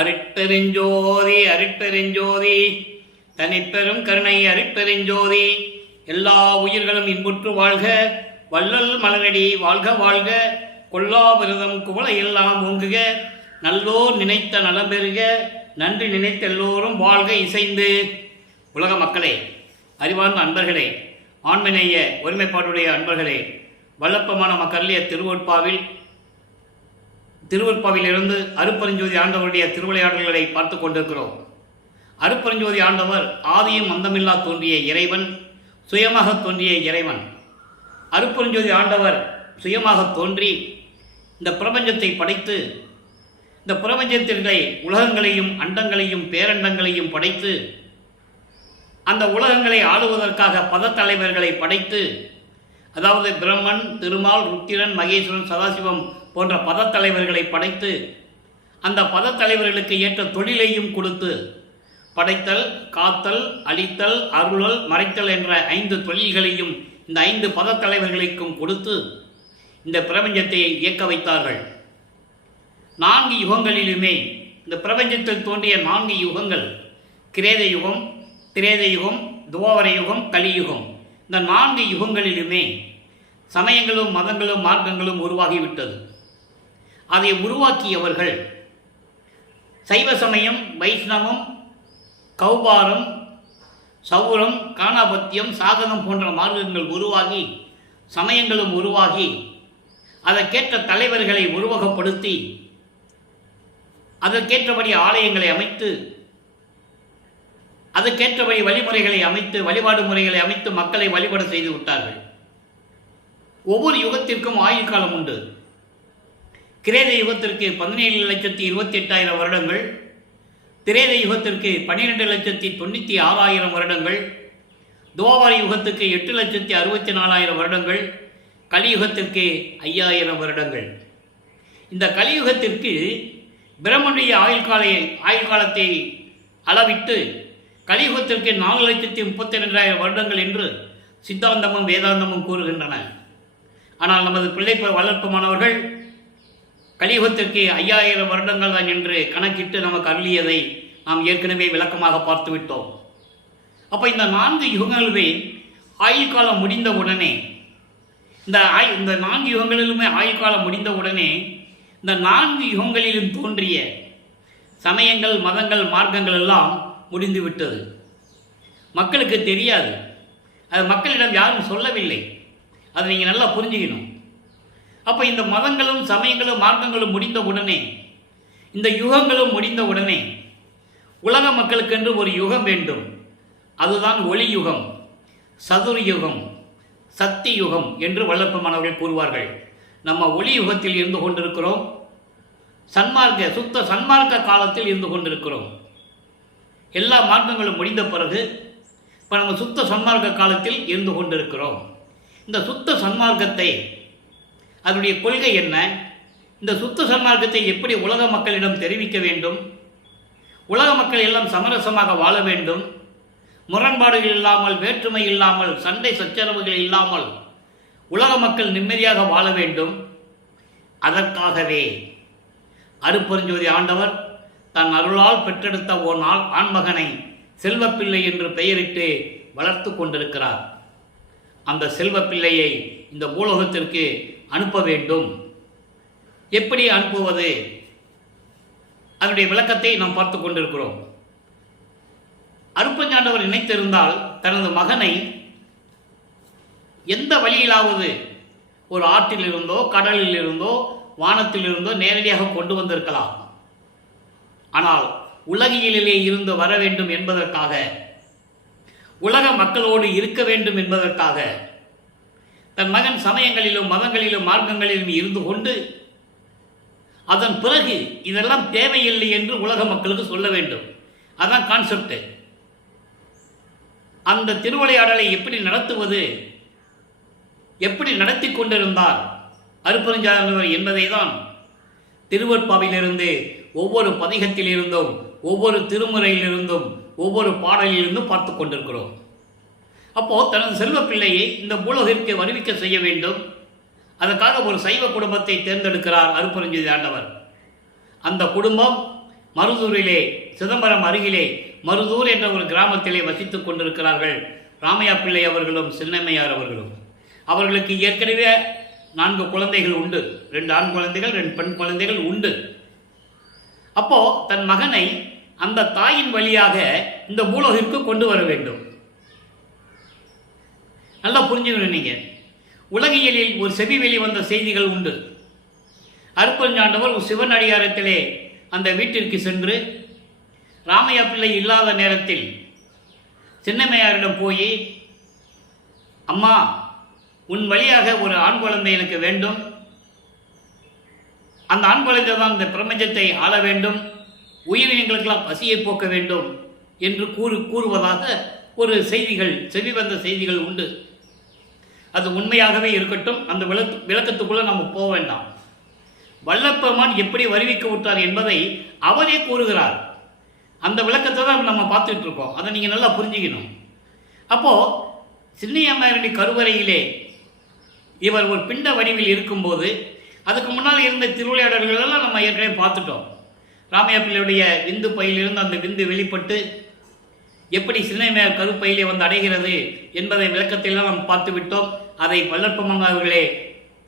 அருட்பெருஞ்சோதி அருட்பெருஞ்சோதி தனிப்பெரும் கருணை அருட்பெருஞ்சோதி. எல்லா உயிர்களும் இன்புற்று வாழ்க, வள்ளல் மலரடி வாழ்க வாழ்க, கொல்லாவிரதம் குவளை எல்லாம் ஓங்குக, நல்லோர் நினைத்த நலம் பெறுக, நன்றி நினைத்த எல்லோரும் வாழ்க இசைந்து. உலக மக்களே, அறிவார்ந்த அன்பர்களே, ஆண்மநேய ஒருமைப்பாடுடைய அன்பர்களே, வல்லப்பமான மக்களிய திருவொற்பாவிலிருந்து அருட்பெருஞ்சோதி ஆண்டவருடைய திருவிளையாடல்களை பார்த்து கொண்டிருக்கிறோம். அருட்பெருஞ்சோதி ஆண்டவர் ஆதியும் அந்தமில்லா தோன்றிய இறைவன், சுயமாக தோன்றிய இறைவன். அருட்பெருஞ்சோதி ஆண்டவர் சுயமாக தோன்றி இந்த பிரபஞ்சத்தை படைத்து, இந்த பிரபஞ்சத்திற்கை உலகங்களையும் அண்டங்களையும் பேரண்டங்களையும் படைத்து, அந்த உலகங்களை ஆளுவதற்காக பதத்தலைவர்களை படைத்து, அதாவது பிரம்மன், திருமால், ருத்திரன், மகேஸ்வரன், சதாசிவம் போன்ற பதத்தலைவர்களை படைத்து, அந்த பதத்தலைவர்களுக்கு ஏற்ற தொழிலையும் கொடுத்து, படைத்தல், காத்தல், அழித்தல், அருளல், மறைத்தல் என்ற 5 தொழில்களையும் இந்த 5 பதத்தலைவர்களுக்கும் கொடுத்து இந்த பிரபஞ்சத்தை இயக்க வைத்தார்கள். 4 யுகங்களிலுமே இந்த பிரபஞ்சத்தில் தோன்றிய 4 யுகங்கள், கிரேத யுகம், திரேத யுகம், துவாபர யுகம், கலியுகம், இந்த 4 யுகங்களிலுமே சமயங்களும் மதங்களும் மார்க்கங்களும் உருவாகிவிட்டது. அதை உருவாக்கியவர்கள் சைவ சமயம், வைஷ்ணவம், கௌபாரம், சௌரம், காணாபத்தியம், சாதகம் போன்ற மார்க்கங்கள் உருவாகி, சமயங்களும் உருவாகி, அதற்கேற்ற தலைவர்களை உருவகப்படுத்தி, அதற்கேற்றபடி ஆலயங்களை அமைத்து, அதற்கேற்றபடி வழிமுறைகளை அமைத்து, வழிபாடு முறைகளை அமைத்து மக்களை வழிபட செய்து விட்டார்கள். ஒவ்வொரு யுகத்திற்கும் ஆயுள் காலம் உண்டு. கிரேத யுகத்திற்கு 17,28,000 வருடங்கள், திரேத யுகத்திற்கு 12,96,000 வருடங்கள், துவாபர யுகத்துக்கு 8,64,000 வருடங்கள், கலியுகத்திற்கு 5,000 வருடங்கள். இந்த கலியுகத்திற்கு பிரம்மனுடைய ஆயுள் காலத்தை அளவிட்டு கலியுகத்திற்கு 4,32,000 வருடங்கள் என்று சித்தாந்தமும் வேதாந்தமும் கூறுகின்றன. ஆனால் நமது பிள்ளை வளர்ப்புமானவர்கள் கலியுகத்திற்கு 5,000 வருடங்கள் தான் என்று கணக்கிட்டு நமக்கு அருளியதை நாம் ஏற்கனவே விளக்கமாக பார்த்துவிட்டோம். அப்போ இந்த 4 யுகங்களுமே ஆயுள் காலம் முடிந்த உடனே, இந்த 4 யுகங்களிலுமே ஆயுள் காலம் முடிந்த உடனே இந்த 4 யுகங்களிலும் தோன்றிய சமயங்கள், மதங்கள், மார்க்கங்கள் எல்லாம் முடிந்துவிட்டது. மக்களுக்கு தெரியாது, அது மக்களிடம் யாரும் சொல்லவில்லை. அதை நீங்கள் நல்லா புரிஞ்சுக்கணும். அப்போ இந்த மதங்களும் சமயங்களும் மார்க்கங்களும் முடிந்த உடனே, இந்த யுகங்களும் முடிந்த உடனே உலக மக்களுக்கென்று ஒரு யுகம் வேண்டும். அதுதான் ஒளி யுகம், சதுர் யுகம், சக்தி யுகம் என்று வல்லப்பமானவர்கள் கூறுவார்கள். நம்ம ஒளி யுகத்தில் இருந்து கொண்டிருக்கிறோம். சுத்த சன்மார்க்க காலத்தில் இருந்து கொண்டிருக்கிறோம். எல்லா மார்க்கங்களும் முடிந்த பிறகு இப்போ நம்ம சுத்த சன்மார்க்க காலத்தில் இருந்து கொண்டிருக்கிறோம். இந்த சுத்த சன்மார்க்கத்தை, அதனுடைய கொள்கை என்ன, இந்த சுத்த சன்மார்க்கத்தை எப்படி உலக மக்களிடம் தெரிவிக்க வேண்டும், உலக மக்கள் எல்லாம் சமரசமாக வாழ வேண்டும், முரண்பாடுகள் இல்லாமல், வேற்றுமை இல்லாமல், சண்டை சச்சரவுகள் இல்லாமல் உலக மக்கள் நிம்மதியாக வாழ வேண்டும். அதற்காகவே அருட்பெருஞ்சோதி ஆண்டவர் தன் அருளால் பெற்றெடுத்த ஓர் ஆண்மகனை செல்வப்பிள்ளை என்று பெயரிட்டு வளர்த்து கொண்டிருக்கிறார். அந்த செல்வப்பிள்ளையை இந்த பூலோகத்திற்கு அனுப்ப வேண்டும். எப்படி அனுப்புவது, அதனுடைய விளக்கத்தை நாம் பார்த்து கொண்டிருக்கிறோம். அருட்பெருஞ்சாண்டவர் நினைத்திருந்தால் தனது மகனை எந்த வழியிலாவது ஒரு ஆற்றில் இருந்தோ, கடலில் இருந்தோ, வானத்தில் இருந்தோ நேரடியாக கொண்டு வந்திருக்கலாம். ஆனால் உலகியலிலே இருந்து வர வேண்டும் என்பதற்காக, உலக மக்களோடு இருக்க வேண்டும் என்பதற்காக தன் மகன் சமயங்களிலும் மதங்களிலும் மார்க்கங்களிலும் இருந்து கொண்டு, அதன் பிறகு இதெல்லாம் தேவையில்லை என்று உலக மக்களுக்கு சொல்ல வேண்டும். அதான் கான்செப்ட். அந்த திருவிளையாடலை எப்படி நடத்துவது, எப்படி நடத்தி கொண்டிருந்தார் அருட்பெருஞ்சாண்டவர் என்பதை தான் திருவொற்பாவிலிருந்து ஒவ்வொரு பதிகத்திலிருந்தும், ஒவ்வொரு திருமுறையிலிருந்தும், ஒவ்வொரு பாடலிலிருந்தும் பார்த்து கொண்டிருக்கிறோம். அப்போது தனது செல்வ பிள்ளையை இந்த பூலோகிற்கு வருவிக்க செய்ய வேண்டும். அதற்காக ஒரு சைவ குடும்பத்தை தேர்ந்தெடுக்கிறார் அருட்பெருஞ்சோதி ஆண்டவர். அந்த குடும்பம் மருதூரிலே, சிதம்பரம் அருகிலே மருதூர் என்ற ஒரு கிராமத்திலே வசித்துக் கொண்டிருக்கிறார்கள் ராமையா பிள்ளை அவர்களும் சின்னம்மையார் அவர்களும். அவர்களுக்கு ஏற்கனவே 4 குழந்தைகள் உண்டு. 2 ஆண் குழந்தைகள், 2 பெண் குழந்தைகள் உண்டு. அப்போ தன் மகனை அந்த தாயின் வழியாக இந்த பூலோகிற்கு கொண்டு வர வேண்டும். நல்லா புரிஞ்சுக்கணும். நீங்க உலகியலில் ஒரு செவி வெளிவந்த செய்திகள் உண்டு. அருப்பஞ்சாண்டவர் சிவன் அடியாரத்திலே அந்த வீட்டிற்கு சென்று ராமையா பிள்ளை இல்லாத நேரத்தில் சின்னம்மையாரிடம் போய், அம்மா, உன் வழியாக ஒரு ஆண் குழந்தை எனக்கு வேண்டும், அந்த ஆண் குழந்தை தான் இந்த பிரபஞ்சத்தை ஆள வேண்டும், உயிரினங்களுக்கெல்லாம் பசியை போக்க வேண்டும் என்று கூறுவதாக ஒரு செய்திகள், செவிவந்த செய்திகள் உண்டு. அது உண்மையாகவே இருக்கட்டும், அந்த விளக்கத்துக்குள்ள நம்ம போக வேண்டாம். வல்லப்பெருமான் எப்படி வருவிக்க விட்டார் என்பதை அவரே கூறுகிறார். அந்த விளக்கத்தை தான் நம்ம பார்த்துட்டு இருக்கோம். அதை நீங்கள் நல்லா புரிஞ்சுக்கணும். அப்போது சின்னையம்மையாருடைய கருவறையிலே இவர் ஒரு பிண்ட வடிவில் இருக்கும்போது, அதுக்கு முன்னால் இருந்த திருவிளையாடல்களெல்லாம் நம்ம ஏற்கனவே பார்த்துட்டோம். ராமையா பிள்ளையுடைய விந்து பையிலிருந்து அந்த விந்து வெளிப்பட்டு எப்படி சின்னையம்மையார் கருப்பையிலே வந்து அடைகிறது என்பதை விளக்கத்தையெல்லாம் நாம் பார்த்து விட்டோம். அதை வல்லற்பெருமான் அவர்களே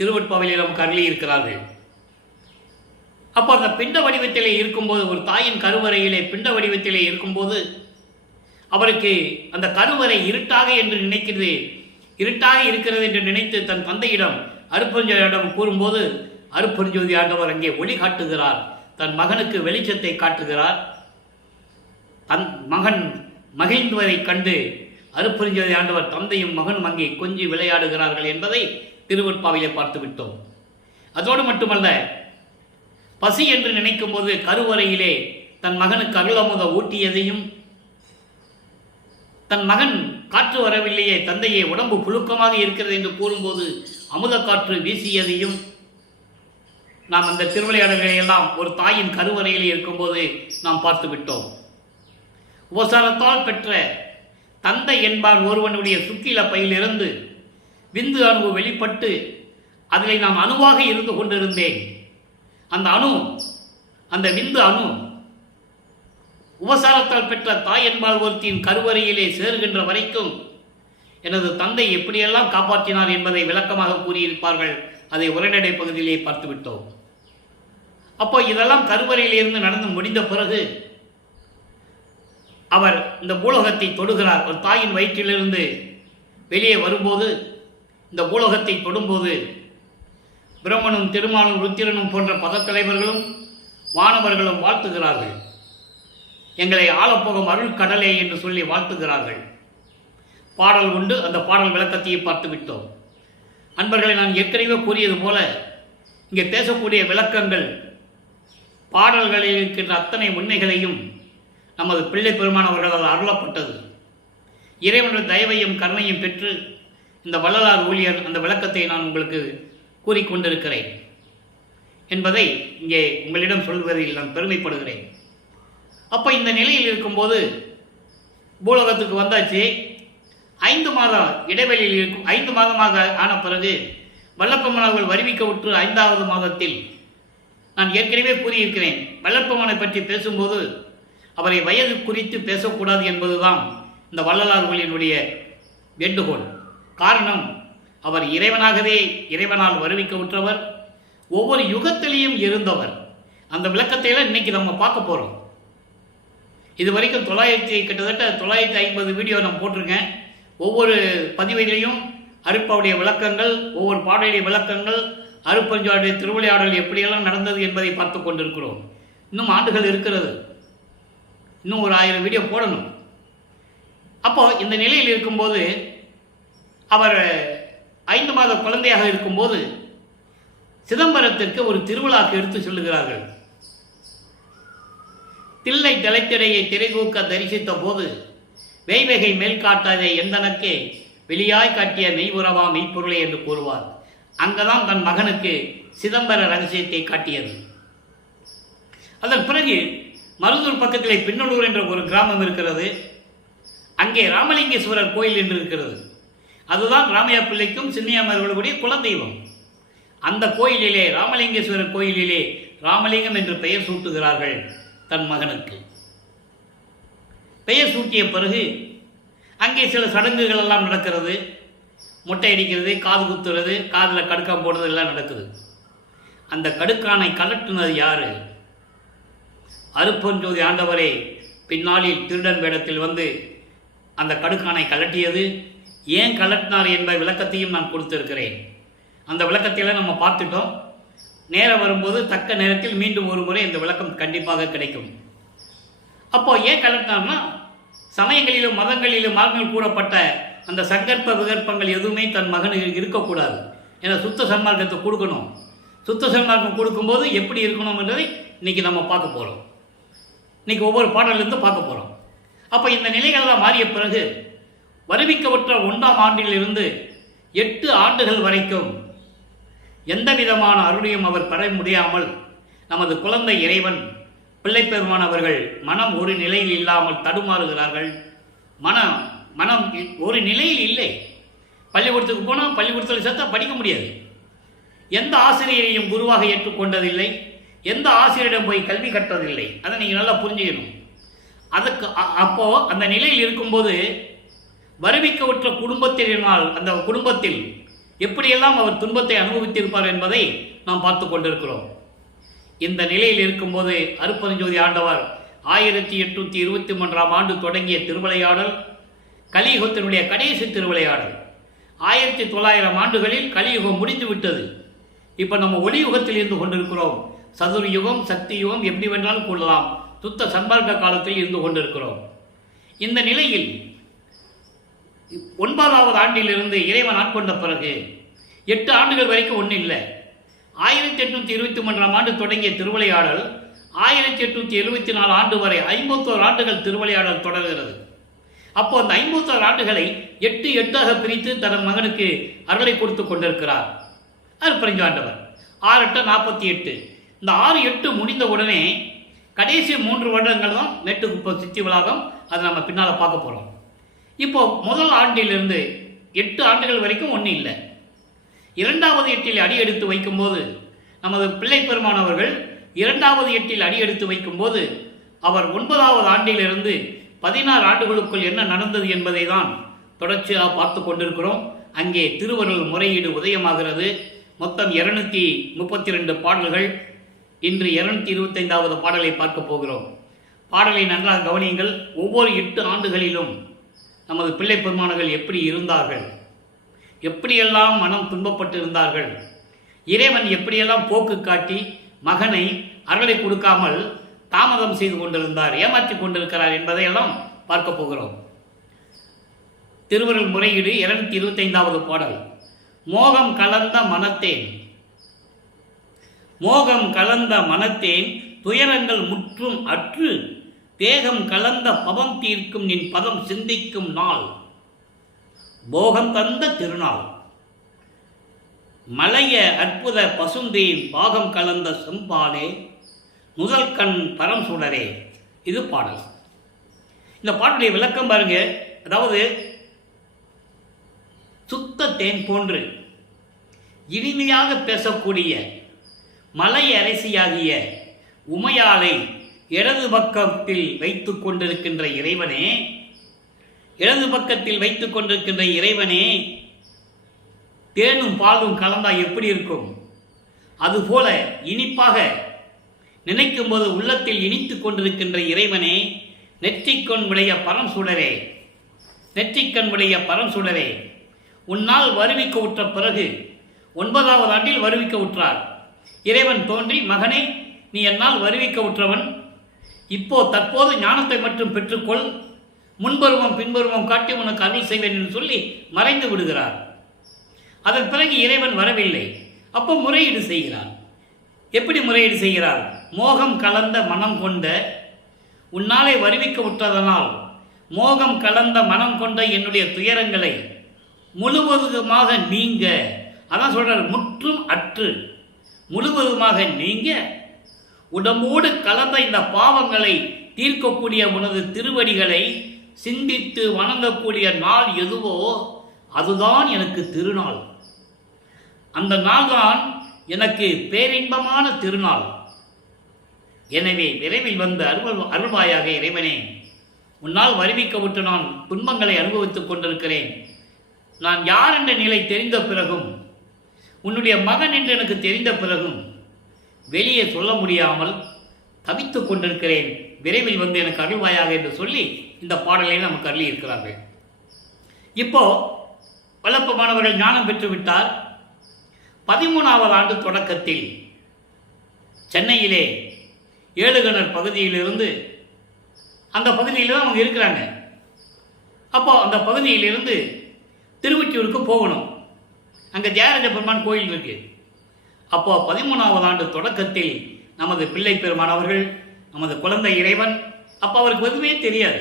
திருவட்பாவிலே நமக்கு அருளி இருக்கிறார்கள். அப்போ அந்த பிண்ட வடிவத்திலே இருக்கும்போது, ஒரு தாயின் கருவறையிலே பிண்ட வடிவத்திலே இருக்கும்போது, அவருக்கு அந்த கருவறை இருட்டாக என்று நினைக்கிறது, இருட்டாக இருக்கிறது என்று நினைத்து தன் தந்தையிடம் அருப்பெருஞ்சோதியிடம் கூறும்போது, அருப்பெருஞ்சோதி ஆண்டவர் அங்கே ஒளி காட்டுகிறார், தன் மகனுக்கு வெளிச்சத்தை காட்டுகிறார். தன் மகன் மகிழ்ந்துவதை கண்டு அருப்பெருஞ்சோதி ஆண்டவர் தந்தையும் மகனும் அங்கே கொஞ்சி விளையாடுகிறார்கள் என்பதை திருவட்பாவிலே பார்த்து விட்டோம். அதோடு மட்டுமல்ல, பசி என்று நினைக்கும் போது கருவறையிலே தன் மகனுக்கு அருளமுத ஊட்டியதையும், தன் மகன் காற்று வரவில்லையே தந்தையே உடம்பு புழுக்கமாக இருக்கிறது என்று கூறும்போது அமுத காற்று வீசியதையும் நாம் அந்த திருவிளையாடல்களை எல்லாம் ஒரு தாயின் கருவறையில் இருக்கும்போது நாம் பார்த்து விட்டோம். உபசாரத்தால் பெற்ற தந்தை என்பார் ஒருவனுடைய சுக்கில பையிலிருந்து விந்து அணு வெளிப்பட்டு அதில் நான் அணுவாக இருந்து கொண்டிருந்தேன். அந்த அணு, அந்த விந்து அணு உபசாரத்தால் பெற்ற தாய் என்பால் ஒருத்தின் கருவறையிலே சேருகின்ற வரைக்கும் எனது தந்தை எப்படியெல்லாம் காப்பாற்றினார் என்பதை விளக்கமாக கூறியிருப்பார்கள். அதை உரைநடை பகுதியிலே பார்த்துவிட்டோம். அப்போ இதெல்லாம் கருவறையிலிருந்து நடந்து முடிந்த பிறகு அவர் இந்த பூலோகத்தை தொடுகிறார். ஒரு தாயின் வயிற்றிலிருந்து வெளியே வரும்போது, இந்த பூலோகத்தை தொடும்போது பிரம்மனும் திருமாலும் ருத்திரனும் போன்ற பதத்தலைவர்களும் வானவர்களும் வாழ்த்துகிறார்கள். எங்களை ஆளப்போகும் அருள் கடலே என்று சொல்லி வாழ்த்துகிறார்கள். பாடல் உண்டு. அந்த பாடல் விளக்கத்தையே பார்த்து விட்டோம். அன்பர்களை, நான் ஏற்கனவே கூறியது போல இங்கே பேசக்கூடிய விளக்கங்கள், பாடல்களில் இருக்கின்ற அத்தனை உண்மைகளையும் நமது பிள்ளை பெருமான் அவர்களால் அருளப்பட்டது. இறைவனுடைய தயவையும் கருணையும் பெற்று இந்த வள்ளலார் ஊழியர் அந்த விளக்கத்தை நான் உங்களுக்கு கூறிக்கொண்டிருக்கிறேன் என்பதை இங்கே உங்களிடம் சொல்வதில் நான் பெருமைப்படுகிறேன். அப்போ இந்த நிலையில் இருக்கும்போது பூலோகத்துக்கு வந்தாச்சு. 5 மாத இடைவெளியில் இருக்கும். 5 மாதமாக ஆன பிறகு வல்லப்பெருமான் அவர்கள் வருவிக்க விட்டு 5வது மாதத்தில் நான் ஏற்கனவே கூறியிருக்கிறேன். வல்லப்பெருமானை பற்றி பேசும்போது அவரை வயது குறித்து பேசக்கூடாது என்பதுதான் இந்த வள்ளலார் ஊழியனுடைய வேண்டுகோள். காரணம், அவர் இறைவனாகவே இறைவனால் வருவிக்க விட்டவர், ஒவ்வொரு யுகத்திலையும் இருந்தவர். அந்த விளக்கத்தையெல்லாம் இன்னைக்கு நம்ம பார்க்க போகிறோம். இது வரைக்கும் கிட்டத்தட்ட 950 வீடியோ நான் போட்டிருக்கேன். ஒவ்வொரு பதிவிலையும் அருப்பாவுடைய விளக்கங்கள், ஒவ்வொரு பாடலுடைய விளக்கங்கள், அருப்பஞ்சாவுடைய திருவிளையாடல் எப்படியெல்லாம் நடந்தது என்பதை பார்த்து கொண்டிருக்கிறோம். இன்னும் ஆண்டுகள் இருக்கிறது. இன்னும் ஒரு 1000 வீடியோ போடணும். அப்போ இந்த நிலையில் இருக்கும்போது அவர் 5 மாத குழந்தையாக இருக்கும்போது சிதம்பரத்திற்கு ஒரு திருவிழாக்கு எடுத்து சொல்லுகிறார்கள். தில்லை தலைத்திடையை திரைதூக்க தரிசித்த போது வெய்வகை மேல் காட்டாதே எந்தனக்கே வெளியாய் காட்டிய மெய்புறவா மெய்ப்பொருளை என்று கூறுவார். அங்கதான் தன் மகனுக்கு சிதம்பர ரகசியத்தை காட்டியது. அதன் பிறகு மருதூர் பக்கத்திலே பின்னலூர் என்ற ஒரு கிராமம் இருக்கிறது. அங்கே ராமலிங்கேஸ்வரர் கோயில் என்று இருக்கிறது. அதுதான் ராமையா பிள்ளைக்கும் சின்னையம்மையார்களுடைய குலதெய்வம். அந்த கோயிலிலே, ராமலிங்கேஸ்வரர் கோயிலிலே ராமலிங்கம் என்று பெயர் சூட்டுகிறார்கள் தன் மகனுக்கு. பெயர் சூட்டிய பிறகு அங்கே சில சடங்குகள் எல்லாம் நடக்கிறது. மொட்டை அடிக்கிறது, காது குத்துறது, காதில் கடுக்கான் போடுறது எல்லாம் நடக்குது. அந்த கடுக்கானை கலட்டுனது யாரு? அருப்பெருஞ்சோதி ஆண்டவரே பின்னாளில் திருடன் வேடத்தில் வந்து அந்த கடுக்கானை கலட்டியது ஏன் கலட்டினார் என்ற விளக்கத்தையும் நான் கொடுத்திருக்கிறேன். அந்த விளக்கத்தையெல்லாம் நம்ம பார்த்துட்டோம். நேரம் வரும்போது தக்க நேரத்தில் மீண்டும் ஒரு முறை இந்த விளக்கம் கண்டிப்பாக கிடைக்கும். அப்போ ஏன் கலட்டினார்னா, சமயங்களிலும் மதங்களிலும் மார்க்கங்கள் கூறப்பட்ட அந்த சங்கற்ப விகற்பங்கள் எதுவுமே தன் மகனுக்கு இருக்கக்கூடாது. ஏன்னா சுத்த சன்மார்க்கத்தை கொடுக்கணும். சுத்த சன்மார்க்கம் கொடுக்கும்போது எப்படி இருக்கணும் என்றதை இன்னைக்கு நம்ம பார்க்க போகிறோம். இன்னைக்கு ஒவ்வொரு பாடலிருந்து பார்க்க போகிறோம். அப்போ இந்த நிலைகளெல்லாம் மாறிய பிறகு வருவிக்கப்பட்ட 1ஆம் ஆண்டிலிருந்து 8 ஆண்டுகள் வரைக்கும் எந்த விதமான அருளையும் அவர் பெற முடியாமல் நமது குழந்தை இறைவன் பிள்ளைப்பெருமானவர்கள் மனம் ஒரு நிலையில் இல்லாமல் தடுமாறுகிறார்கள். மனம் ஒரு நிலையில் இல்லை. பள்ளிக்கூடத்துக்கு போனால் பள்ளிக்கூடத்தில் சேர்த்தா படிக்க முடியாது. எந்த ஆசிரியரையும் குருவாக ஏற்றுக்கொண்டதில்லை. எந்த ஆசிரியரிடம் போய் கல்வி கற்றதில்லை. அதை நீங்கள் நல்லா புரிஞ்சுக்கணும். அப்போது அந்த நிலையில் இருக்கும்போது வருவிக்கவுற்ற குடும்பத்தினால் அந்த குடும்பத்தில் எப்படியெல்லாம் அவர் துன்பத்தை அனுபவித்திருப்பார் என்பதை நாம் பார்த்து கொண்டிருக்கிறோம். இந்த நிலையில் இருக்கும்போது அருப்பெருஞ்சோதி ஆண்டவர் 1823ஆம் ஆண்டு தொடங்கிய திருவிளையாடல் கலியுகத்தினுடைய கடைசி திருவிளையாடல். 1900 ஆண்டுகளில் கலியுகம் முடிந்து விட்டது. இப்போ நம்ம ஒளியுகத்தில் இருந்து கொண்டிருக்கிறோம். சதுர்யுகம், சக்தி யுகம் எப்படி வேண்டாலும் கூடலாம். சுத்த சன்மார்க்க காலத்தில் இருந்து கொண்டிருக்கிறோம். இந்த நிலையில் 9ஆவது ஆண்டிலிருந்து இறைவன் ஆட்கொண்ட பிறகு 8 ஆண்டுகள் வரைக்கும் ஒன்றும் இல்லை. 1823ஆம் ஆண்டு தொடங்கிய திருவிளையாடல் 1874 ஆண்டு வரை 51 ஆண்டுகள் திருவிளையாடல் தொடர்கிறது. அப்போ அந்த 51 ஆண்டுகளை 8 பிரித்து தன் மகனுக்கு அருளை கொடுத்து கொண்டிருக்கிறார் அருட்பெருஞ்சோதி ஆண்டவர். 6 8 48. இந்த 6 8 முடிந்த உடனே கடைசி 3 வருடங்கள் தான் மேட்டுக்குப்ப சித்தி வளாகம். அதை நம்ம பின்னால் பார்க்க போகிறோம். இப்போ முதல் ஆண்டிலிருந்து 8 ஆண்டுகள் வரைக்கும் ஒன்றும் இல்லை. 2வது 8 அடியெடுத்து வைக்கும்போது நமது பிள்ளை பெருமானவர்கள் 2வது 8 அடியெடுத்து வைக்கும்போது அவர் 9வது ஆண்டிலிருந்து 16 ஆண்டுகளுக்குள் என்ன நடந்தது என்பதை தான் தொடர்ச்சியாக பார்த்து கொண்டிருக்கிறோம். அங்கே திருவருள் முறையீடு உதயமாகிறது. மொத்தம் 232 பாடல்கள். இன்று 225வது பாடலை பார்க்க போகிறோம். பாடலை நன்றாக கவனியுங்கள். ஒவ்வொரு 8 ஆண்டுகளிலும் நமது பிள்ளை பெருமானர்கள் எப்படி இருந்தார்கள், எப்படியெல்லாம் மனம் துன்பப்பட்டு இருந்தார்கள், இறைவன் எப்படியெல்லாம் போக்கு காட்டி மகனை அருளை கொடுக்காமல் தாமதம் செய்து கொண்டிருந்தார், ஏமாற்றி கொண்டிருக்கிறார் என்பதையெல்லாம் பார்க்க போகிறோம். திருவருள் முறையீடு 225வது பாடல். மோகம் கலந்த மனத்தேன், மோகம் கலந்த மனத்தேன் துயரங்கள் முற்றும் அற்று தேகம் கலந்த பவம் தீர்க்கும் நின் பதம் சிந்திக்கும் நாள் போகம் தந்த திருநாள் மலைய அற்புத பசுந்தேன் பாகம் கலந்த செம்பாலே முதல் கண் பரம் சுடரே. இது பாடல். இந்த பாட்டுடைய விளக்கம் பாருங்க. அதாவது சுத்த தேன் போன்று இனிமையாக பேசக்கூடிய மலை அரசியாகிய உமையாளை இடது பக்கத்தில் வைத்துக் கொண்டிருக்கின்ற இறைவனே, இடது பக்கத்தில் வைத்துக் கொண்டிருக்கின்ற இறைவனே, தேனும் பாலும் கலந்தா எப்படி இருக்கும்? அதுபோல இனிப்பாக நினைக்கும் போது உள்ளத்தில் இனித்துக் கொண்டிருக்கின்ற இறைவனே, நெற்றிக்கண் உடைய பரம் சுடரே, நெற்றிக்கண் உடைய பரம் சுடரே, உன்னால் வருவிக்க உற்ற பிறகு 9வது ஆண்டில் வருவிக்க உற்றார். இறைவன் தோன்றி, மகனே நீ என்னால் வருவிக்க உற்றவன், இப்போ தற்போது ஞானத்தை மட்டும் பெற்றுக்கொள், முன்பருவம் பின்பருவம் காட்டி உனக்கு அருள் செய்வேன் என்று சொல்லி மறைந்து விடுகிறார். அதன் பிறகு இறைவன் வரவில்லை. அப்போ முறையீடு செய்கிறார். எப்படி முறையீடு செய்கிறார்? மோகம் கலந்த மனம் கொண்ட உன்னாலே வருவிக்க விட்டதனால் மோகம் கலந்த மனம் கொண்ட என்னுடைய துயரங்களை முழுவதுமாக நீங்க, அதான் சொல்றார், முற்றும் அற்று முழுவதுமாக நீங்க உடம்போடு கலந்த இந்த பாவங்களை தீர்க்கக்கூடிய உனது திருவடிகளை சிந்தித்து வணங்கக்கூடிய நாள் எதுவோ அதுதான் எனக்கு திருநாள். அந்த நாள் தான் எனக்கு பேரின்பமான திருநாள். எனவே விரைவில் வந்து அருள்வாயாக இறைவனே. உன்னால் வருவிக்கப்பட்டு நான் துன்பங்களை அனுபவித்துக் கொண்டிருக்கிறேன். நான் யார் என்ற நிலை தெரிந்த பிறகும், உன்னுடைய மகன் என்று எனக்கு தெரிந்த பிறகும் வெளியே சொல்ல முடியாமல் தவித்துக் கொண்டிருக்கிறேன். விரைவில் வந்து எனக்கு அருள்வாயாக என்று சொல்லி இந்த பாடலை நமக்கு அருளி இருக்கிறார்கள். இப்போ வல்லப்ப மாணவர்கள் ஞானம் பெற்றுவிட்டார். 13வது ஆண்டு தொடக்கத்தில் சென்னையிலே ஏழுகிணர் பகுதியிலிருந்து, அந்த பகுதியில் தான் அவங்க இருக்கிறாங்க. அப்போ அந்த பகுதியிலிருந்து திருவொற்றியூருக்கு போகணும். அங்கே தியாகராஜ பெருமான் கோயில் இருக்கு. அப்போ 13வது ஆண்டு தொடக்கத்தில் நமது பிள்ளை பெருமான் அவர்கள், நமது குழந்தை இறைவன், அப்போ அவருக்கு எதுவுமே தெரியாது.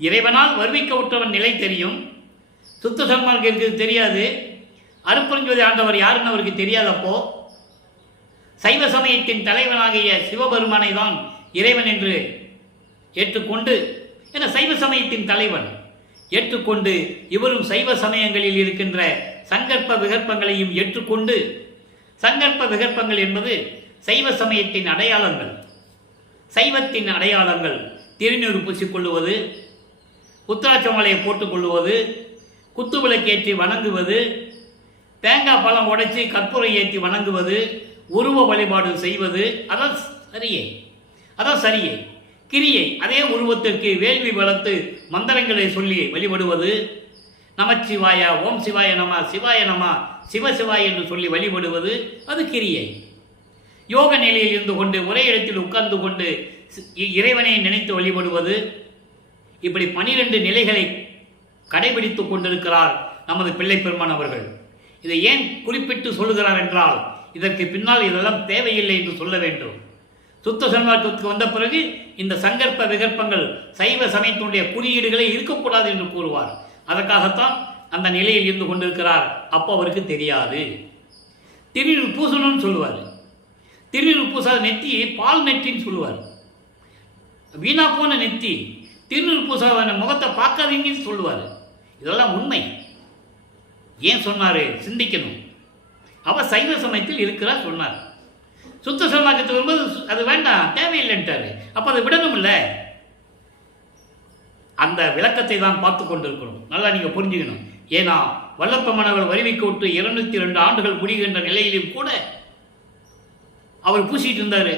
இறைவனால் வருவிக்க விட்டவன் நிலை தெரியும், சுத்த சன்மார்க்கம் தெரியாது, அருட்பெருஞ்சோதி ஆண்டவர் யாருன்னு அவருக்கு தெரியாதப்போ சைவ சமயத்தின் தலைவனாகிய சிவபெருமானை தான் இறைவன் என்று ஏற்றுக்கொண்டு, என சைவ சமயத்தின் தலைவன் ஏற்றுக்கொண்டு, இவரும் சைவ சமயங்களில் இருக்கின்ற சங்கற்ப விகற்பங்களையும் ஏற்றுக்கொண்டு, சங்கற்ப விகற்பங்கள் என்பது சைவ சமயத்தின் அடையாளங்கள், சைவத்தின் அடையாளங்கள். திருநீர் பூசிக்கொள்ளுவது, உத்திராட்சமலையை போட்டுக்கொள்ளுவது, குத்து விளக்கேற்றி வணங்குவது, தேங்காய் பழம் உடைச்சி கற்பூரம் ஏற்றி வணங்குவது, உருவ வழிபாடு செய்வது, அதான் சரியே. கிரியை அதே உருவத்திற்கு வேள்வி வளர்த்து மந்திரங்களை சொல்லி வழிபடுவது, நமச்சிவாய, ஓம் சிவாய நம, சிவாய நம, சிவசிவாய் என்று சொல்லி வழிபடுவது, அது கிரியை. யோக நிலையில் இருந்து கொண்டு ஒரே இடத்தில் உட்கார்ந்து கொண்டு இறைவனை நினைத்து வழிபடுவது, இப்படி 12 நிலைகளை கடைபிடித்துக் கொண்டிருக்கிறார் நமது பிள்ளை பெருமான் அவர்கள். இதை ஏன் குறிப்பிட்டு சொல்லுகிறார் என்றால், இதற்கு பின்னால் இதெல்லாம் தேவையில்லை என்று சொல்ல வேண்டும். சுத்த சன்மார்க்கத்துக்கு வந்த பிறகு இந்த சங்கற்ப விகற்பங்கள் சைவ சமயத்தினுடைய குறியீடுகளே இருக்கக்கூடாது என்று கூறுவார். அதற்காகத்தான் அந்த நிலையில் இருந்து கொண்டிருக்கிறார். அப்போ அவருக்கு தெரியாது. திருநீர் பூசணும்னு சொல்லுவார். திருநீர் பூசாத நெத்தி பால் நெற்றின்னு சொல்லுவார். வீணா போன நெத்தி, திருநீர் பூசாத முகத்தை பார்க்காதீங்கன்னு சொல்லுவார். இதெல்லாம் உண்மை. ஏன் சொன்னார்? சிந்திக்கணும். அவர் சைவ சமயத்தில் இருக்கிறார் சொன்னார். சுத்த சன்மார்க்கத்துக்கு வரும்போது அது வேண்டாம், தேவையில்லைன்ட்டாரு. அப்போ அதை விடணும் இல்லை. அந்த விளக்கத்தை தான் பார்த்து கொண்டிருக்கிறோம். நல்லா நீங்கள் புரிஞ்சுக்கணும். ஏன்னா வல்லப்ப மாணவர் வருவிக்க விட்டு 202 ஆண்டுகள் முடிகின்ற நிலையிலும் கூட அவர் பூசிட்டு இருந்தார்,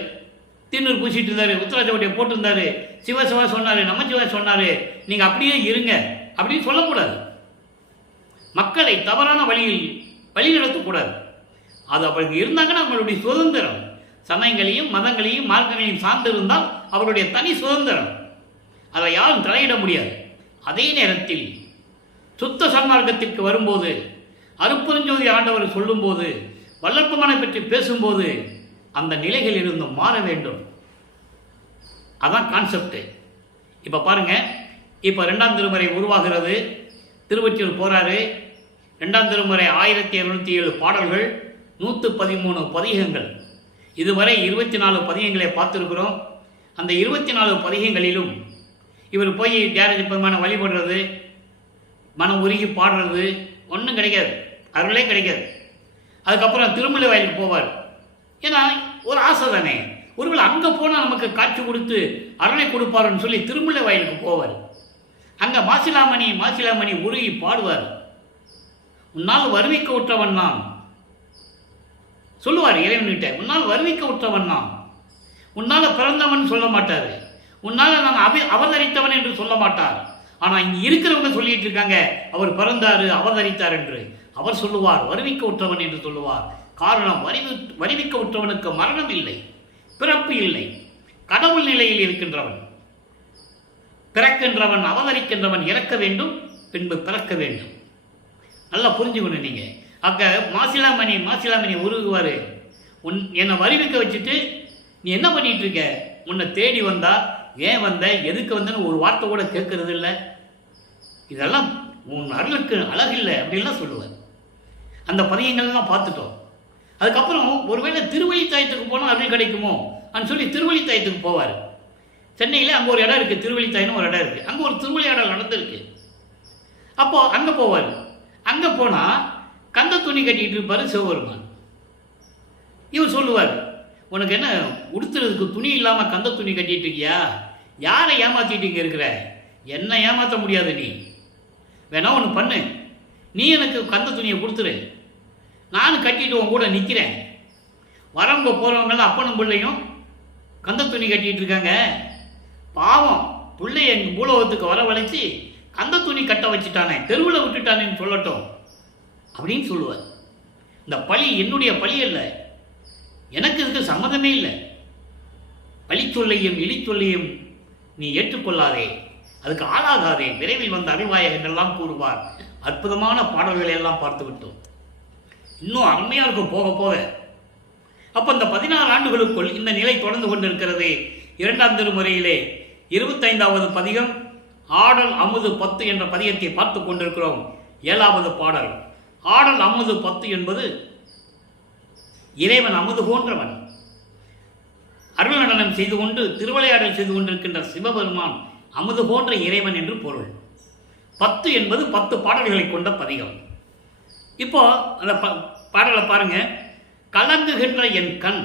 திருநூறு பூசிட்டு இருந்தார், உத்தராஜவட்டியை போட்டிருந்தாரு, சிவசிவா சொன்னார், நமச்சிவா சொன்னார். நீங்கள் அப்படியே இருங்க அப்படின்னு சொல்லக்கூடாது. மக்களை தவறான வழியில் வழி நடத்தக்கூடாது. அது அவருக்கு இருந்தாங்கன்னா அவங்களுடைய சுதந்திரம். சமயங்களையும் மதங்களையும் மார்க்கங்களையும் சார்ந்து இருந்தால் அவருடைய தனி சுதந்திரம். அதை யாரும் தலையிட முடியாது. அதே நேரத்தில் சுத்த சன்மார்க்கத்திற்கு வரும்போது, அருட்பெருஞ்சோதி ஆண்டவர் சொல்லும்போது, வல்லற்பமானை பற்றி பேசும்போது அந்த நிலைகள் இருந்தும் மாற வேண்டும். அதான் கான்செப்ட். இப்போ பாருங்க, இப்போ 2ஆம் திருமுறை உருவாகிறது. திருவொற்றியூர் போறாரு. 2ஆம் திருமுறை 1707 பாடல்கள், 113 பதிகங்கள். இதுவரை 24 பதிகங்களை பார்த்துருக்கிறோம். அந்த 24 பதிகங்களிலும் இவர் போய் தியாகராஜ பெருமானை வழிபடுறது, மனம் உருகி பாடுறது ஒன்றும் கிடைக்காது, அருளே கிடைக்காது. அதுக்கப்புறம் திருமலை வயலுக்கு போவார். ஏன்னா ஒரு ஆசை தானே, ஒருவேளை அங்கே போனால் நமக்கு காட்சி கொடுத்து அருளை கொடுப்பாருன்னு சொல்லி திருமலை வயலுக்கு போவார். அங்கே மாசிலாமணி உருகி பாடுவார். உன்னால் வருவிக்க விட்டவன் நான் சொல்லுவார் இறைவன்கிட்ட. உன்னால் வருவிக்க விட்டவன் நான், உன்னால் பிறந்தவன் சொல்ல மாட்டார், உன்னால் நான் அவதரித்தவன் என்று சொல்ல மாட்டார். ஆனால் இங்கே இருக்கிறவங்க சொல்லிட்டு இருக்காங்க அவர் பிறந்தாரு அவதரித்தார் என்று. அவர் சொல்லுவார் வருவிக்க விட்டவன் என்று சொல்லுவார். காரணம், வருவிக்க விட்டவனுக்கு மரணம் இல்லை, பிறப்பு இல்லை. கடவுள் நிலையில் இருக்கின்றவன், பிறக்கின்றவன், அவதரிக்கின்றவன் இறக்க வேண்டும், பின்பு பிறக்க வேண்டும். நல்லா புரிஞ்சுக்கணும் நீங்கள். அங்க மாசிலாமணி உருகுவார். என்னை வருவிக்க வச்சுட்டு நீ என்ன பண்ணிட்டு இருக்க, உன்னை தேடி வந்தா, ஏன் வந்த, எதுக்கு வந்தன்னு ஒரு வார்த்தை கூட கேட்கறது இல்லை, இதெல்லாம் உன் அருளுக்கு அழகில்லை அப்படின்லாம் சொல்லுவார். அந்த பதியங்கள்லாம் பார்த்துட்டோம். அதுக்கப்புறம் ஒருவேளை திருவழித்தாயத்துக்கு போனால் அருள் கிடைக்குமோ அப்படின்னு சொல்லி திருவழித்தாயத்துக்கு போவார். சென்னையில் அங்கே ஒரு இடம் இருக்குது, திருவழித்தாயின்னு ஒரு இடம் இருக்குது. அங்கே ஒரு திருவிளையாடல் நடந்திருக்கு. அப்போது அங்கே போவார். அங்கே போனால் கந்த துணி கட்டிக்கிட்டு இருப்பார் சிவபெருமான். இவர் சொல்லுவார், உனக்கு என்ன உடுத்துறதுக்கு துணி இல்லாமல் கந்த துணி கட்டிட்டு இருக்கியா? யாரை ஏமாற்றிட்டு இங்கே இருக்கிற? என்ன ஏமாற்ற முடியாது. நீ வேணா ஒன்று பண்ணு, நீ எனக்கு கந்த துணியை கொடுத்துரு, நான் கட்டிட்டு உன் கூட நிற்கிறேன். வரவங்க போகிறவங்களாம் அப்பனும் பிள்ளையும் கந்த துணி கட்டிகிட்டு இருக்காங்க. பாவம் பிள்ளைய எங்கள் பூலோகத்துக்கு வரவழைச்சி கந்த துணி கட்ட வச்சுட்டானே, தெருவில் விட்டுட்டானேன்னு சொல்லட்டும் அப்படின்னு சொல்லுவார். இந்த பழி என்னுடைய பழி அல்ல, எனக்கு இதுக்கு சம்மதமே இல்லை. பழி சொல்லையும் இழி சொல்லையும் நீ ஏற்றுக்கொள்ளாதே, அதுக்கு ஆளாகாதே, விரைவில் வந்த அருள்வாயக என்றெல்லாம் கூறுவார். அற்புதமான பாடல்களை எல்லாம் பார்த்து விட்டோம். இன்னும் அருமையாக இருக்கும் போக போக. அப்போ இந்த 16 ஆண்டுகளுக்குள் இந்த நிலை தொடர்ந்து கொண்டிருக்கிறது. 2ஆம் திருமுறையிலே 25வது பதிகம் ஆடல் அமுது 10 என்ற பதிகத்தை பார்த்து கொண்டிருக்கிறோம். 7வது பாடல். ஆடல் அமுது 10 என்பது இறைவன் அமுது போன்றவன், அருள் நடனம் செய்து கொண்டு திருவிளையாடல் செய்து கொண்டிருக்கின்ற சிவபெருமான் அமுது போன்ற இறைவன் என்று பொருள். 10 என்பது 10 பாடல்களை கொண்ட பதிகம். இப்போ அந்த பாடலை பாருங்க. கலங்குகின்ற என் கண்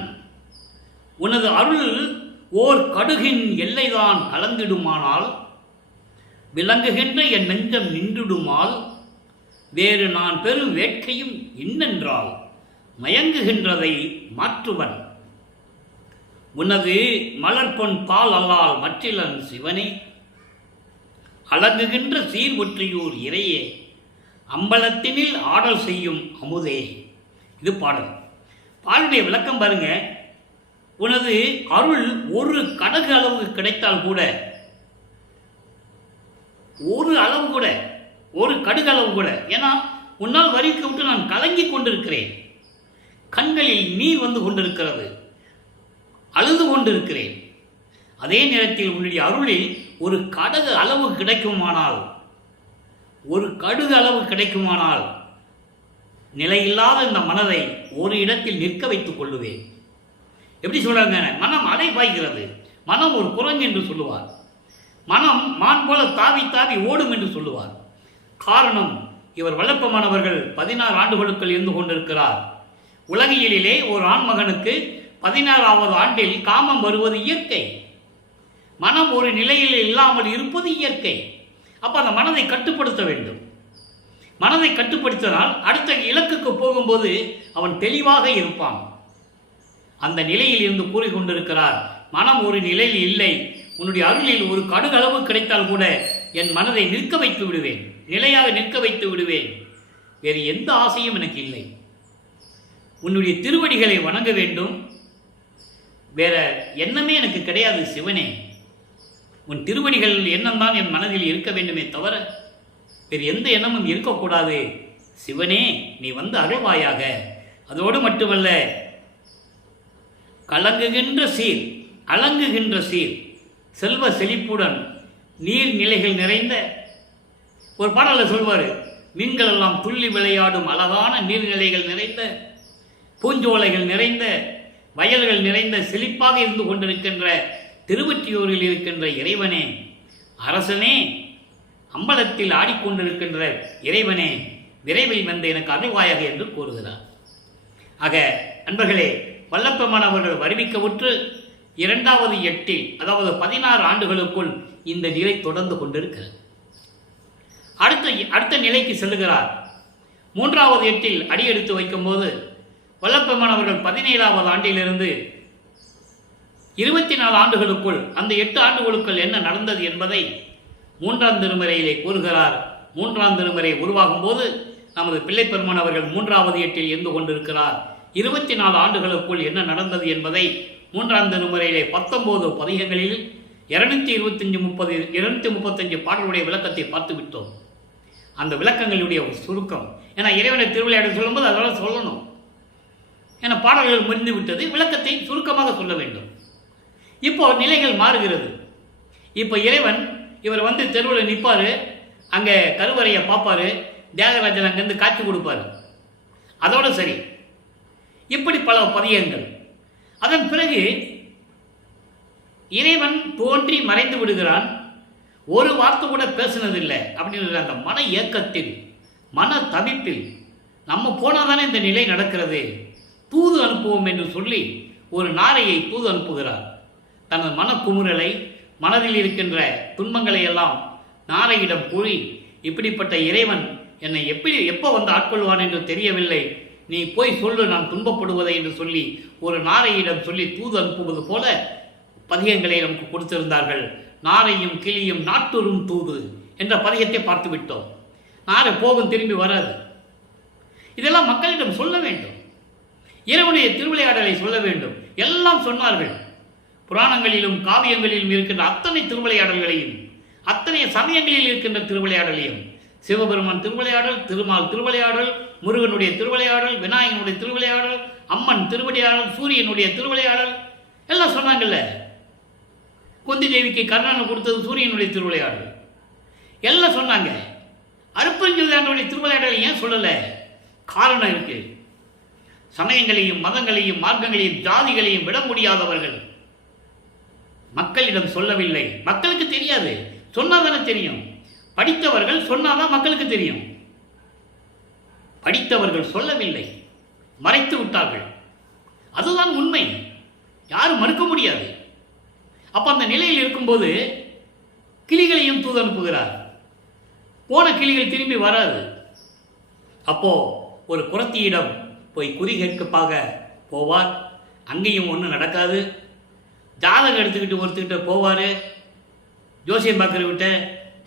உனது அருள் ஓர் கடுகின் எல்லைதான் கலந்திடுமானால், விளங்குகின்ற என் நெஞ்சம் நின்றுடுமால், வேறு நான் பெரும் வேட்கையும் இன்னென்றால் மயங்குகின்றதை மாற்றுவன். உனது மலர்பொன் பால் அல்லால் மற்றிலன் சிவனே, அலங்குகின்ற சீர்வொற்றியூர் இறையே, அம்பலத்தினில் ஆடல் செய்யும் அமுதே. இது பாடல். பாடலுடைய விளக்கம் பாருங்க. உனது அருள் ஒரு கடுகு அளவு கிடைத்தால் கூட, ஒரு அளவு கூட, ஒரு கடுகு அளவு கூட, ஏன்னா உன்னால் வரிக்க விட்டு நான் கலங்கி கொண்டிருக்கிறேன், கண்களில் நீர் வந்து கொண்டிருக்கிறது, அழுது கொண்டிருக்கிறேன். அதே நேரத்தில் உன்னுடைய அருளில் ஒரு கடுகு அளவு கிடைக்குமானால், ஒரு கடுகு அளவு கிடைக்குமானால் நிலையில்லாத இந்த மனதை ஒரு இடத்தில் நிற்க வைத்துக் கொள்ளுவேன். எப்படி சொல்றாங்க? மனம் அலை பாய்கிறது, மனம் ஒரு குரங்கு என்று சொல்லுவார், மனம் மான் போல தாவி தாவி ஓடும் என்று சொல்லுவார். காரணம், இவர் வல்லப்பமானவர்கள் 16 ஆண்டுகளுக்குள் இருந்து கொண்டிருக்கிறார். உலகியலிலே ஒரு ஆண்மகனுக்கு 16வது ஆண்டில் காமம் வருவது இயற்கை, மனம் ஒரு நிலையில் இல்லாமல் இருப்பது இயற்கை. அப்போ அந்த மனதை கட்டுப்படுத்த வேண்டும். மனதை கட்டுப்படுத்தினால் அடுத்த இலக்குக்கு போகும்போது அவன் தெளிவாக இருப்பான். அந்த நிலையில் இருந்து கூறிக்கொண்டிருக்கிறார். மனம் ஒரு நிலையில் இல்லை, உன்னுடைய அருளில் ஒரு கடுகளவு கிடைத்தால் கூட என் மனதை நிற்க வைத்து விடுவேன், நிலையாக நிற்க வைத்து விடுவேன். வேறு எந்த ஆசையும் எனக்கு இல்லை. உன்னுடைய திருவடிகளை வணங்க வேண்டும், வேற எண்ணமே எனக்கு கிடையாது சிவனே. உன் திருவடிகள் எண்ணம் தான் என் மனதில் இருக்க வேண்டுமே தவிர வேறு எந்த எண்ணமும் இருக்கக்கூடாது. சிவனே, நீ வந்து அருள்வாயாக. அதோடு மட்டுமல்ல, கலங்குகின்ற சீர், அலங்குகின்ற சீர், செல்வ செழிப்புடன் நீர்நிலைகள் நிறைந்த ஒரு பாடலை சொல்வார். மீன்கள் எல்லாம் துள்ளி விளையாடும் அழகான நீர்நிலைகள் நிறைந்த, பூஞ்சோலைகள் நிறைந்த, வயல்கள் நிறைந்த, செழிப்பாக இருந்து கொண்டிருக்கின்ற திருவொற்றியூரில் இருக்கின்ற இறைவனே, அரசனே, அம்பலத்தில் ஆடிக்கொண்டிருக்கின்ற இறைவனே, விரைவில் வந்து எனக்கு அருள்வாயாக என்று கூறுகிறார். ஆக அன்பர்களே, வல்லப்பெருமானவர்கள் வருவிக்கவுற்று 2வது எட்டில், அதாவது 16 ஆண்டுகளுக்குள் இந்த நிலை தொடர்ந்து கொண்டிருக்கிறது. அடுத்த நிலைக்கு செல்லுகிறார். 3வது எட்டில் அடியெடுத்து வைக்கும்போது வல்லப்பெருமானவர்கள் 17வது ஆண்டிலிருந்து 24 ஆண்டுகளுக்குள், அந்த 8 ஆண்டுகளுக்குள் என்ன நடந்தது என்பதை 3ஆம் திருமுறையிலே கூறுகிறார். 3ஆம் திருமுறை உருவாகும் போது நமது பிள்ளைப்பெருமான் அவர்கள் 3வது எட்டில் இருந்து கொண்டிருக்கிறார். 24 ஆண்டுகளுக்குள் என்ன நடந்தது என்பதை 3ஆம் திருமுறையிலே 19 பதிகங்களில் 235 பாடலுடைய விளக்கத்தை பார்த்து விட்டோம். அந்த விளக்கங்களுடைய சுருக்கம், ஏன்னா இறைவனை திருவிளையாடல் சொல்லும்போது அதெல்லாம் சொல்லணும். ஏன்னா பாடல்கள் முடிந்து விட்டது, விளக்கத்தை சுருக்கமாக சொல்ல வேண்டும். இப்போ நிலைகள் மாறுகிறது. இப்போ இறைவன் இவர் வந்து தெருவில் நிற்பார், அங்கே கருவறையை பார்ப்பார், தியாகராஜன் அங்கேருந்து காட்சி கொடுப்பார், அதோடு சரி. இப்படி பல பதியங்கள். அதன் பிறகு இறைவன் தோன்றி மறைந்து விடுகிறான், ஒரு வார்த்தை கூட பேசுனதில்லை. அப்படின்ற அந்த மன ஏக்கத்தில், மன தவிப்பில், நம்ம போனால் தானே இந்த நிலை நடக்கிறது, தூது அனுப்புவோம் என்று சொல்லி ஒரு நாரையை தூது அனுப்புகிறார். தனது மனக்குமுறலை, மனதில் இருக்கின்ற துன்பங்களை எல்லாம் நாரையிடம் கூறி, இப்படிப்பட்ட இறைவன் என்னை எப்போ வந்து ஆட்கொள்வான் என்று தெரியவில்லை, நீ போய் சொல்லு நான் துன்பப்படுவதை என்று சொல்லி ஒரு நாரையிடம் சொல்லி தூது அனுப்புவது போல பதிகங்களை நமக்கு கொடுத்திருந்தார்கள். நாரையும் கிளியும் நாட்டுறும் தூது என்ற பதிகத்தை பார்த்து விட்டோம். நாரை போகும், திரும்பி வராது. இதெல்லாம் மக்களிடம் சொல்ல வேண்டும். இறைவனுடைய திருவிளையாடலை சொல்ல வேண்டும். எல்லாம் சொன்னார்கள். புராணங்களிலும் காவியங்களிலும் இருக்கின்ற அத்தனை திருவிளையாடல்களையும், அத்தனை சமயங்களில் இருக்கின்ற திருவிளையாடலையும், சிவபெருமான் திருவிளையாடல், திருமால் திருவிளையாடல், முருகனுடைய திருவிளையாடல், விநாயகனுடைய திருவிளையாடல், அம்மன் திருவிளையாடல், சூரியனுடைய திருவிளையாடல் எல்லாம் சொன்னாங்கல்ல. குந்தி தேவிக்கு கர்ணனை கொடுத்தது சூரியனுடைய திருவிளையாடல் எல்லாம் சொன்னாங்க. அருப்பெருஞ்சோதியாருடைய திருவிளையாடலை ஏன் சொல்லலை? காரணம் இருக்கு. சமயங்களையும் மதங்களையும் மார்க்கங்களையும் ஜாதிகளையும் விட முடியாதவர்கள் மக்களிடம் சொல்லவில்லை. மக்களுக்கு தெரியாது, சொன்னாதானே தெரியும். படித்தவர்கள் சொன்னாதான் மக்களுக்கு தெரியும். படித்தவர்கள் சொல்லவில்லை, மறைத்து விட்டார்கள். அதுதான் உண்மை, யாரும் மறுக்க முடியாது. அப்ப அந்த நிலையில் இருக்கும்போது கிளிகளையும் தூது அனுப்புகிறார். போன கிளிகள் திரும்பி வராது. அப்போ ஒரு குறத்தியிடம் போய் குறி கேட்கப்பாக போவார். அங்கேயும் ஒன்றும் நடக்காது. ஜாதகம் எடுத்துக்கிட்டு ஒருத்துக்கிட்ட போவார். ஜோசியம் பார்க்குறவிட்ட,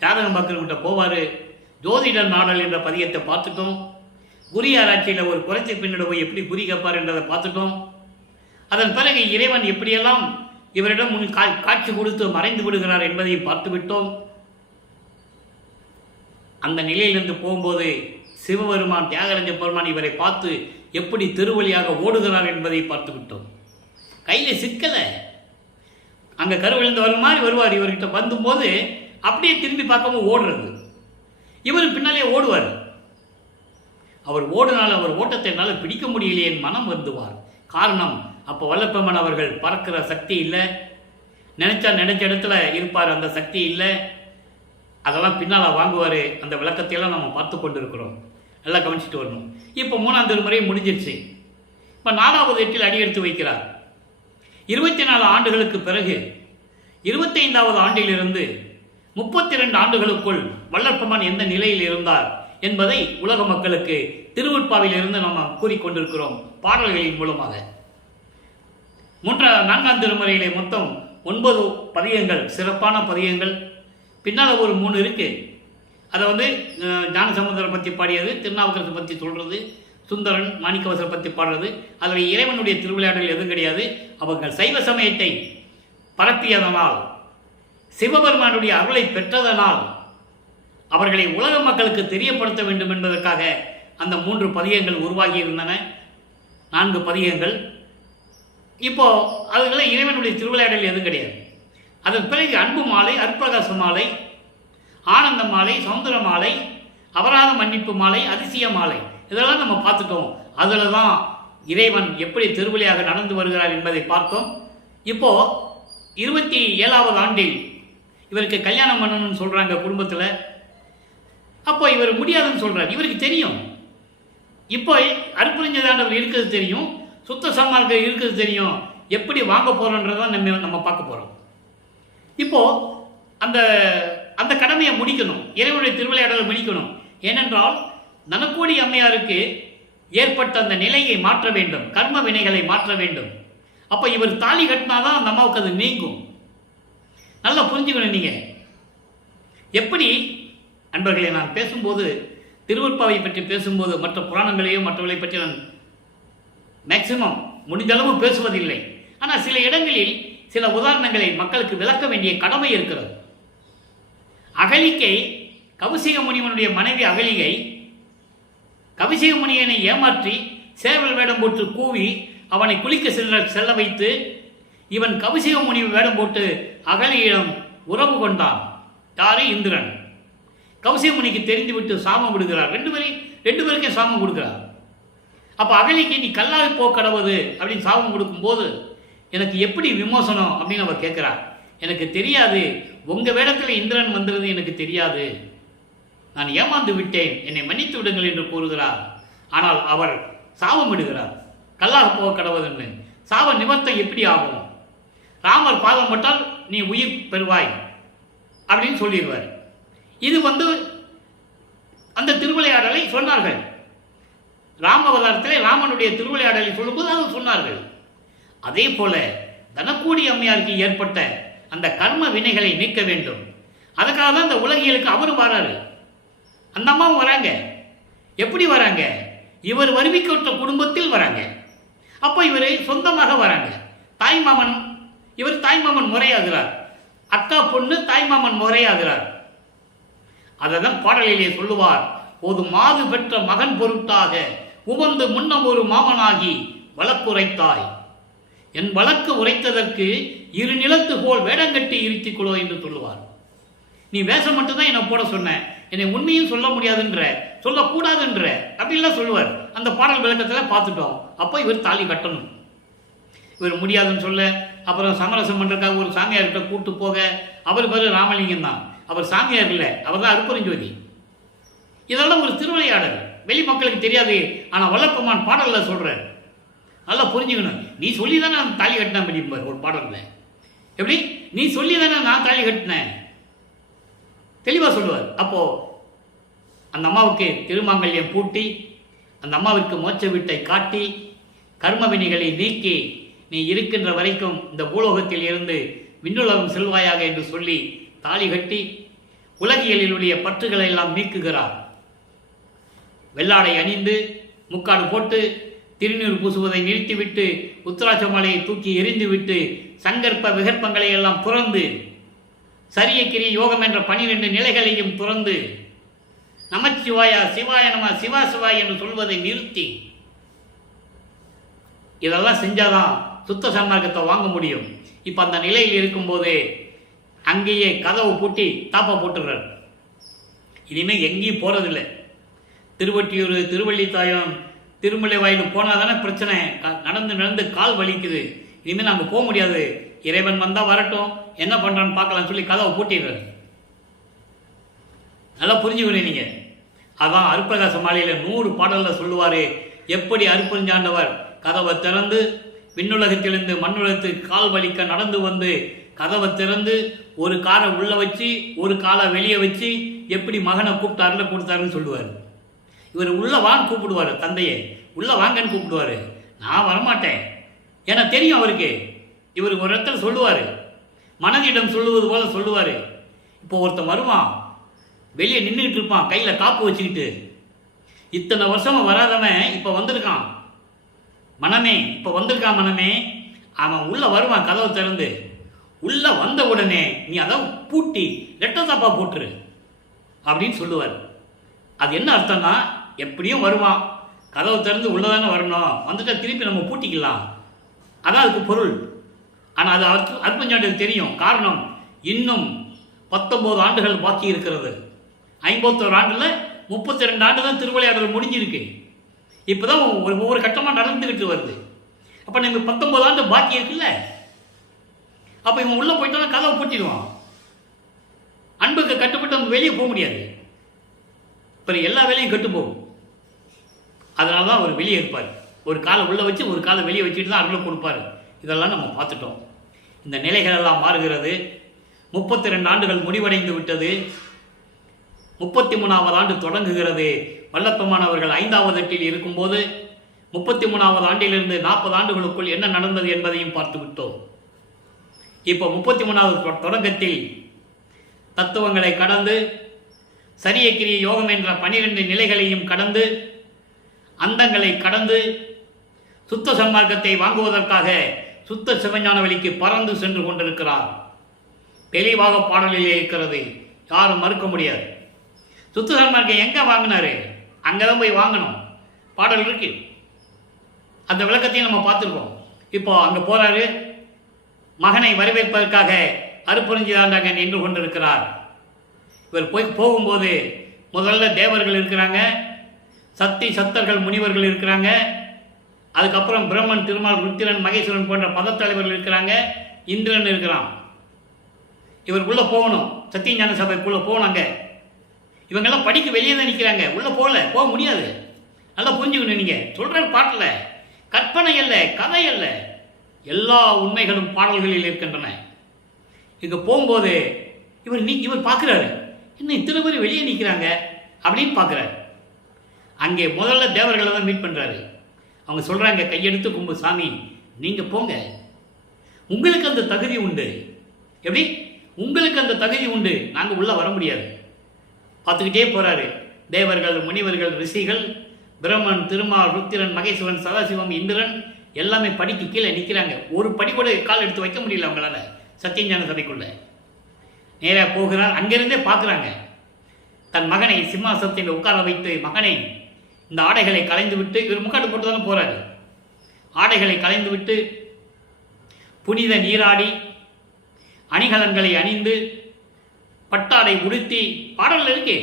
ஜாதகம் பார்க்குறவிட்ட போவார். ஜோதிடர் நாடல் என்ற பதியத்தை பார்த்துட்டோம். குறி ஆராய்ச்சியில் ஒரு குறைச்சி பின்னோட போய் எப்படி குறி கேட்பார் என்றதை பார்த்துட்டோம். அதன் பிறகு இறைவன் எப்படியெல்லாம் இவரிடம் காட்சி கொடுத்து மறைந்து விடுகிறார் என்பதையும் பார்த்து விட்டோம். அந்த நிலையிலிருந்து போகும்போது சிவபெருமான், தியாகராஜ பெருமான் இவரை பார்த்து எப்படி திருவழியாக ஓடுகிறார் என்பதை பார்த்து விட்டோம். கையில் சிக்கலை, அங்கே கருவிழுந்து வர மாதிரி வருவார். இவர்கிட்ட வந்தும்போது அப்படியே திரும்பி பார்க்காம ஓடுறது. இவர் பின்னாலே ஓடுவார். அவர் ஓடினால் அவர் ஓட்டத்தை என்னால் பிடிக்க முடியலையே, என் மனம் வருந்துவார். காரணம், அப்போ வல்லப்பெருமான் அவர்கள் பறக்கிற சக்தி இல்லை. நினைச்ச இடத்துல இருப்பார், அந்த சக்தி இல்லை. அதெல்லாம் பின்னால் வாங்குவார். அந்த விளக்கத்தையெல்லாம் நம்ம பார்த்து கொண்டு இருக்கிறோம். நல்லா கவனிச்சுட்டு வரணும். இப்போ 3ஆம் திருமுறை முடிஞ்சிருச்சு. இப்போ 4வது எட்டில் அடி எடுத்து வைக்கிறார். 24 ஆண்டுகளுக்கு பிறகு 25வது ஆண்டிலிருந்து 32 ஆண்டுகளுக்குள் வல்லற்பெருமான் எந்த நிலையில் இருந்தார் என்பதை உலக மக்களுக்கு திருவருட்பாவில் இருந்து நம்ம கூறிக்கொண்டிருக்கிறோம் பாடல்களின் மூலமாக. 4ஆம் திருமுறையிலே மொத்தம் 9 பதிகங்கள், சிறப்பான பதிகங்கள். பின்னால் ஒரு 3 இருக்கு. அதை வந்து ஞானசமுத்திரம் பற்றி பாடியது, திருநாவுக்கரசை பற்றி சொல்கிறது, சுந்தரன் மாணிக்கவாசரை பற்றி பாடுறது. அதில் இறைவனுடைய திருவிளையாடல் எதுவும் கிடையாது. அவர்கள் சைவ சமயத்தை பரப்பியதனால், சிவபெருமானுடைய அருளை பெற்றதனால் அவர்களை உலக மக்களுக்கு தெரியப்படுத்த வேண்டும் என்பதற்காக அந்த 3 பதிகங்கள் உருவாகி இருந்தன. 4 பதிகங்கள். இப்போ அதுகளை இறைவனுடைய திருவிளையாடல் எதுவும் கிடையாது. அதன் பிறகு அன்பு மாலை, அற்பகாச மாலை, ஆனந்த மாலை, சமுத்திர மாலை, அபராத மன்னிப்பு மாலை, அதிசய மாலை, இதெல்லாம் நம்ம பார்த்துட்டோம். அதில் தான் இறைவன் எப்படி திருவிளையாக நடந்து வருகிறார் என்பதை பார்த்தோம். இப்போ 27வது ஆண்டில் இவருக்கு கல்யாணம் பண்ணணும்னு சொல்றாங்க குடும்பத்தில். அப்போ இவர் முடியாதுன்னு சொல்றார். இவருக்கு தெரியும், இப்போ அற்புதஞ்சாண்டவர் இருக்கிறது தெரியும், சுத்த சன்மார்க்கம் இருக்கிறது தெரியும், எப்படி வாங்க போறோன்றதான் நம்ம பார்க்க போறோம். இப்போ அந்த அந்த கடமையை முடிக்கணும், இறைவனுடைய திருவிளையாடலை முடிக்கணும். ஏனென்றால் நனக்கோடி அம்மையாருக்கு ஏற்பட்ட அந்த நிலையை மாற்ற வேண்டும், கர்ம வினைகளை மாற்ற வேண்டும். அப்போ இவர் தாலி கட்டினாதான் அந்த அம்மாவுக்கு அது நீங்கும். நல்லா புரிஞ்சுக்கணும். நீங்க எப்படி அன்பர்களை, நான் பேசும்போது திருவருட்பாவை பற்றி பேசும்போது மற்ற புராணங்களையும் மற்றவர்களை பற்றி நான் மேக்சிமம் முடிந்தளவு பேசுவதில்லை. ஆனால் சில இடங்களில் சில உதாரணங்களை மக்களுக்கு விளக்க வேண்டிய கடமை இருக்கிறது. அகலிகை, கௌசிக முனிவனுடைய மனைவி அகலிகை கௌசிக முனியனை ஏமாற்றி சேவல் வேடம் போட்டு கூவி அவனை குளிக்க செல்ல வைத்து இவன் கௌசிக முனிவு வேடம் போட்டு அகலியிடம் உறவு கொண்டான். யாரு? இந்திரன். கௌசிக முனிக்கு தெரிந்துவிட்டு சாபம் விடுகிறார். ரெண்டு பேருக்கும் சாபம் கொடுக்கிறார். அப்போ அகலிக்கு நீ கல்லாக போ கடவுது அப்படின்னு சாபம் கொடுக்கும்போது எனக்கு எப்படி விமோசனம் அப்படின்னு அவர் கேட்கிறார். எனக்கு தெரியாது, உங்க வேடத்தில் இந்திரன் வந்தது எனக்கு தெரியாது, நான் ஏமாந்து விட்டேன், என்னை மன்னித்து விடுங்கள் என்று கூறுகிறார். ஆனால் அவர் சாபம் விடுகிறார், கல்லாக போக கடவுதுன்னு. சாப நிவர்த்தம் எப்படி ஆகும்? ராமர் பாதம் பட்டால் நீ உயிர் பெறுவாய் அப்படின்னு சொல்லிடுவார். இது அந்த திருவிளையாடலை சொன்னார்கள். ராமவதாரத்திலே ராமனுடைய திருவிளையாடலை சொல்லும்போது அதை சொன்னார்கள். அதே போல தனக்கூடி அம்மையாருக்கு ஏற்பட்ட அந்த கர்ம வினைகளை நீக்க வேண்டும். அதுக்காக தான் இந்த உலகியலுக்கு அவரும் வராரு, அந்த அம்மாவும் வராங்க. எப்படி வராங்க? இவர் வருவிக்கப்பட்ட குடும்பத்தில் வராங்க. அப்போ இவர் சொந்தமாக வராங்க. தாய்மாமன், இவர் தாய்மாமன் முறையாகிறார். அக்கா பொண்ணு தாய்மாமன் முறையாகிறார். அதை தான் பாடலிலே சொல்லுவார். போது மாது பெற்ற மகன் பொருட்டாக உவந்து முன்னம் ஒரு மாமனாகி வழக்குரைத்தாய். என் வழக்கு உரைத்ததற்கு இரு நிலத்து போல் வேடங்கட்டி இருத்திக்கொள்ளோ என்று சொல்லுவார். நீ வேஷம் மட்டும்தான் என்னை போட சொன்ன, என்னை உண்மையும் சொல்ல முடியாதுன்ற, சொல்லக்கூடாதுன்ற அப்படின்லாம் சொல்லுவார். அந்த பாடல் விளக்கத்தில் பார்த்துட்டோம். அப்போ இவர் தாலி கட்டணும். இவர் முடியாதுன்னு சொல்ல, அப்புறம் சமரசம் பண்ணுறதுக்காக ஒரு சாமியார்கிட்ட கூட்டு போக, அவர் பேர் ராமலிங்கம் தான், அவர் சாமியார் இல்லை, அவர் தான் அருப்பரஞ்சோதி. இதெல்லாம் ஒரு திருவிளையாடல், வெளி மக்களுக்கு தெரியாது. ஆனால் வல்லப்பெருமான் பாடலில் சொல்கிறார். நல்லா புரிஞ்சுக்கணும். நீ சொல்லி தானே நான் தாலி கட்டினேன் அப்படிம்பார் ஒரு பாடலில். எப்படி? நீ சொல்லி தானே நான் தாலி கட்டினேன், தெளிவாக சொல்லுவார். அப்போது அந்த அம்மாவுக்கு திருமாங்கல்யம் பூட்டி, அந்த அம்மாவிற்கு மோட்ச வீட்டை காட்டி, கர்ம வினைகளை நீக்கி, நீ இருக்கின்ற வரைக்கும் இந்த பூலோகத்தில் இருந்து விண்ணுலகம் செல்வாயாக என்று சொல்லி தாலி கட்டி உலகியலினுடைய பற்றுகளை எல்லாம் நீக்குகிறார். வெள்ளாடை அணிந்து முக்காடு போட்டு திருநீர் பூசுவதை நிறுத்திவிட்டு உத்திராட்ச மாலையை தூக்கி எரிந்துவிட்டு சங்கற்ப விகற்பங்களை எல்லாம் துறந்து சரியக்கிரி யோகம் என்ற 12 நிலைகளையும் துறந்து நமச்சிவாயா சிவாய நம சிவா சிவாய் என்று சொல்வதை நிறுத்தி இதெல்லாம் செஞ்சாதான் சுத்த சன்மார்க்கத்தை வாங்க முடியும். இப்போ அந்த நிலையில் இருக்கும்போது அங்கேயே கதவு பூட்டி தாப்பா போட்டுறார். இனிமேல் எங்கேயும் போகிறதில்லை. திருவொற்றியூர், திருவள்ளித்தாயம், திருமலை வாயில் போனால் தானே பிரச்சனை. நடந்து நடந்து கால் வலிக்குது. இனிமேல் நாங்கள் போக முடியாது, இறைவன் வந்தால் வரட்டும், என்ன பண்ணுறான்னு பார்க்கலான்னு சொல்லி கதவை பூட்டிடுறாரு. நல்லா புரிஞ்சுக்கணும் நீங்கள். அதான் அருட்பிரகாச மாலையில் 100 பாடலில் சொல்லுவார். எப்படி அருட்பெருஞ்சாண்டவர் கதவை திறந்து விண்ணுலகத்திலிருந்து மண்ணுலகத்துக்கு கால் வலிக்க நடந்து வந்து கதவை திறந்து ஒரு காலை உள்ளே வச்சு ஒரு காலை வெளியே வச்சு எப்படி மகனை கூப்பிட்டாருல கொடுத்தாருன்னு சொல்லுவார். இவர் உள்ளே வான்னு கூப்பிடுவார், தந்தையை உள்ளே வாங்கன்னு கூப்பிடுவார். நான் வரமாட்டேன், ஏன்னா தெரியும் அவருக்கு. இவருக்கு ஒரு இடத்துல சொல்லுவார், மனதிடம் சொல்லுவது போல சொல்லுவார். இப்போ ஒருத்தன் வருவான், வெளியே நின்றுக்கிட்டு இருப்பான், கையில் காப்பு வச்சுக்கிட்டு. இத்தனை வருஷம் வராதவன் இப்போ வந்திருக்கான் மனமே, இப்போ வந்திருக்கான் மனமே. அவன் உள்ளே வருவான் கதவை திறந்து. உள்ளே வந்த உடனே நீ அதை பூட்டி ரெட்டை தாப்பா போட்டுரு அப்படின்னு சொல்லுவார். அது என்ன அர்த்தம்னா, எப்படியும் வருவான், கதவை திறந்து உள்ளே தானே வரணும், வந்துட்டா திருப்பி நம்ம பூட்டிக்கலாம், அதான் அதுக்கு பொருள். ஆனால் அது அற்பஞ்சாண்டுக்கு தெரியும். காரணம், இன்னும் 19 ஆண்டுகள் பாக்கி இருக்கிறது. 51 ஆண்டில் 32 ஆண்டு தான் திருவிளையாடல் முடிஞ்சிருக்கு. இப்போ தான் ஒவ்வொரு கட்டமாக நடந்துக்கிட்டு வருது. அப்போ நம்ம 19 ஆண்டு பாக்கி இருக்குல்ல. அப்போ இவன் உள்ளே போயிட்டோன்னா கதவை பூட்டிடுவான். அன்புக்கு கட்டுப்பட்டு நம்ம வெளியே போக முடியாது. இப்போ எல்லா வேலையும் கெட்டு போகும். அதனால தான் அவர் வெளியே இருப்பார். ஒரு காலை உள்ளே வச்சு ஒரு காலை வெளியே வச்சுட்டு தான் அருளை கொடுப்பார். இதெல்லாம் நம்ம பார்த்துட்டோம். இந்த நிலைகள் எல்லாம் மாறுகிறது. 32 ஆண்டுகள் முடிவடைந்து விட்டது. 33வது ஆண்டு தொடங்குகிறது. வல்லப்பெருமானவர்கள் 5வது எட்டில் இருக்கும்போது 33வது ஆண்டிலிருந்து 40 ஆண்டுகளுக்குள் என்ன நடந்தது என்பதையும் பார்த்து விட்டோம். இப்போ 33வது தொடக்கத்தில் தத்துவங்களை கடந்து சரியக்கிரிய யோகம் என்ற 12 நிலைகளையும் கடந்து அந்தங்களை கடந்து சுத்த சன்மார்க்கத்தை வாங்குவதற்காக சுத்த சிவஞான வழிக்கு பறந்து சென்று கொண்டிருக்கிறார். தெளிவாக பாடலிலே இருக்கிறது, யாரும் மறுக்க முடியாது. சுத்த சன்மார்க்கம் எங்கே வாங்கினாரு? அங்கே தான் போய் வாங்கணும். பாடல் இருக்கு, அந்த விளக்கத்தையும் நம்ம பார்த்துருக்கோம். இப்போ அங்கே போகிறாரு, மகனை வரவேற்பதற்காக அருட்பெருஞ்சாண்டங்க நின்று கொண்டிருக்கிறார். இவர் போகும்போது முதல்ல தேவர்கள் இருக்கிறாங்க, சக்தி சத்தர்கள் முனிவர்கள் இருக்கிறாங்க, அதுக்கப்புறம் பிரம்மன், திருமால், ருத்திரன், மகேஸ்வரன் போன்ற பதத்தலைவர்கள் இருக்கிறாங்க, இந்திரன் இருக்கிறான். இவருக்குள்ளே போகணும், சத்தியஞான சபைக்குள்ளே போகணுங்க. இவங்கெல்லாம் படிக்க வெளியே தான் நிற்கிறாங்க, உள்ளே போக முடியாது. நல்லா புரிஞ்சுக்கணும். நீங்கள் சொல்கிற பாட்டில் கற்பனை அல்ல, கதை அல்ல, எல்லா உண்மைகளும் பாடல்களில் இருக்கின்றன. இங்கே போகும்போது இவர் பார்க்குறாரு, இன்னும் இத்தனை பேர் வெளியே நிற்கிறாங்க அப்படின்னு பார்க்குறாரு. அங்கே முதல்ல தேவர்களை தான் மீட் பண்ணுறாரு. அவங்க சொல்கிறாங்க, கையெடுத்து கும்பு சாமி, நீங்கள் போங்க, உங்களுக்கு அந்த தகுதி உண்டு. எப்படி? உங்களுக்கு அந்த தகுதி உண்டு, நாங்கள் உள்ளே வர முடியாது. பார்த்துக்கிட்டே போகிறாரு. தேவர்கள், முனிவர்கள், ரிஷிகள், பிரம்மன், திருமால், ருத்திரன், மகேஸ்வரன், சதாசிவம், இந்திரன் எல்லாமே படிக்கு கீழே நிற்கிறாங்க. ஒரு படி கூட கால் எடுத்து வைக்க முடியல அவங்களால சத்தியஞான சபைக்குள்ள. நேராக போகிறார். அங்கிருந்தே பார்க்குறாங்க. தன் மகனை சிம்மாசனத்தில் உட்கார வைத்து, மகனை இந்த ஆடைகளை களைந்து விட்டு, இவர் முக்காட்டு போட்டு தானே போகிறாரு, ஆடைகளை களைந்து விட்டு புனித நீராடி அணிகலன்களை அணிந்து பட்டாடை உடுத்தி, பாடல் இருக்கே,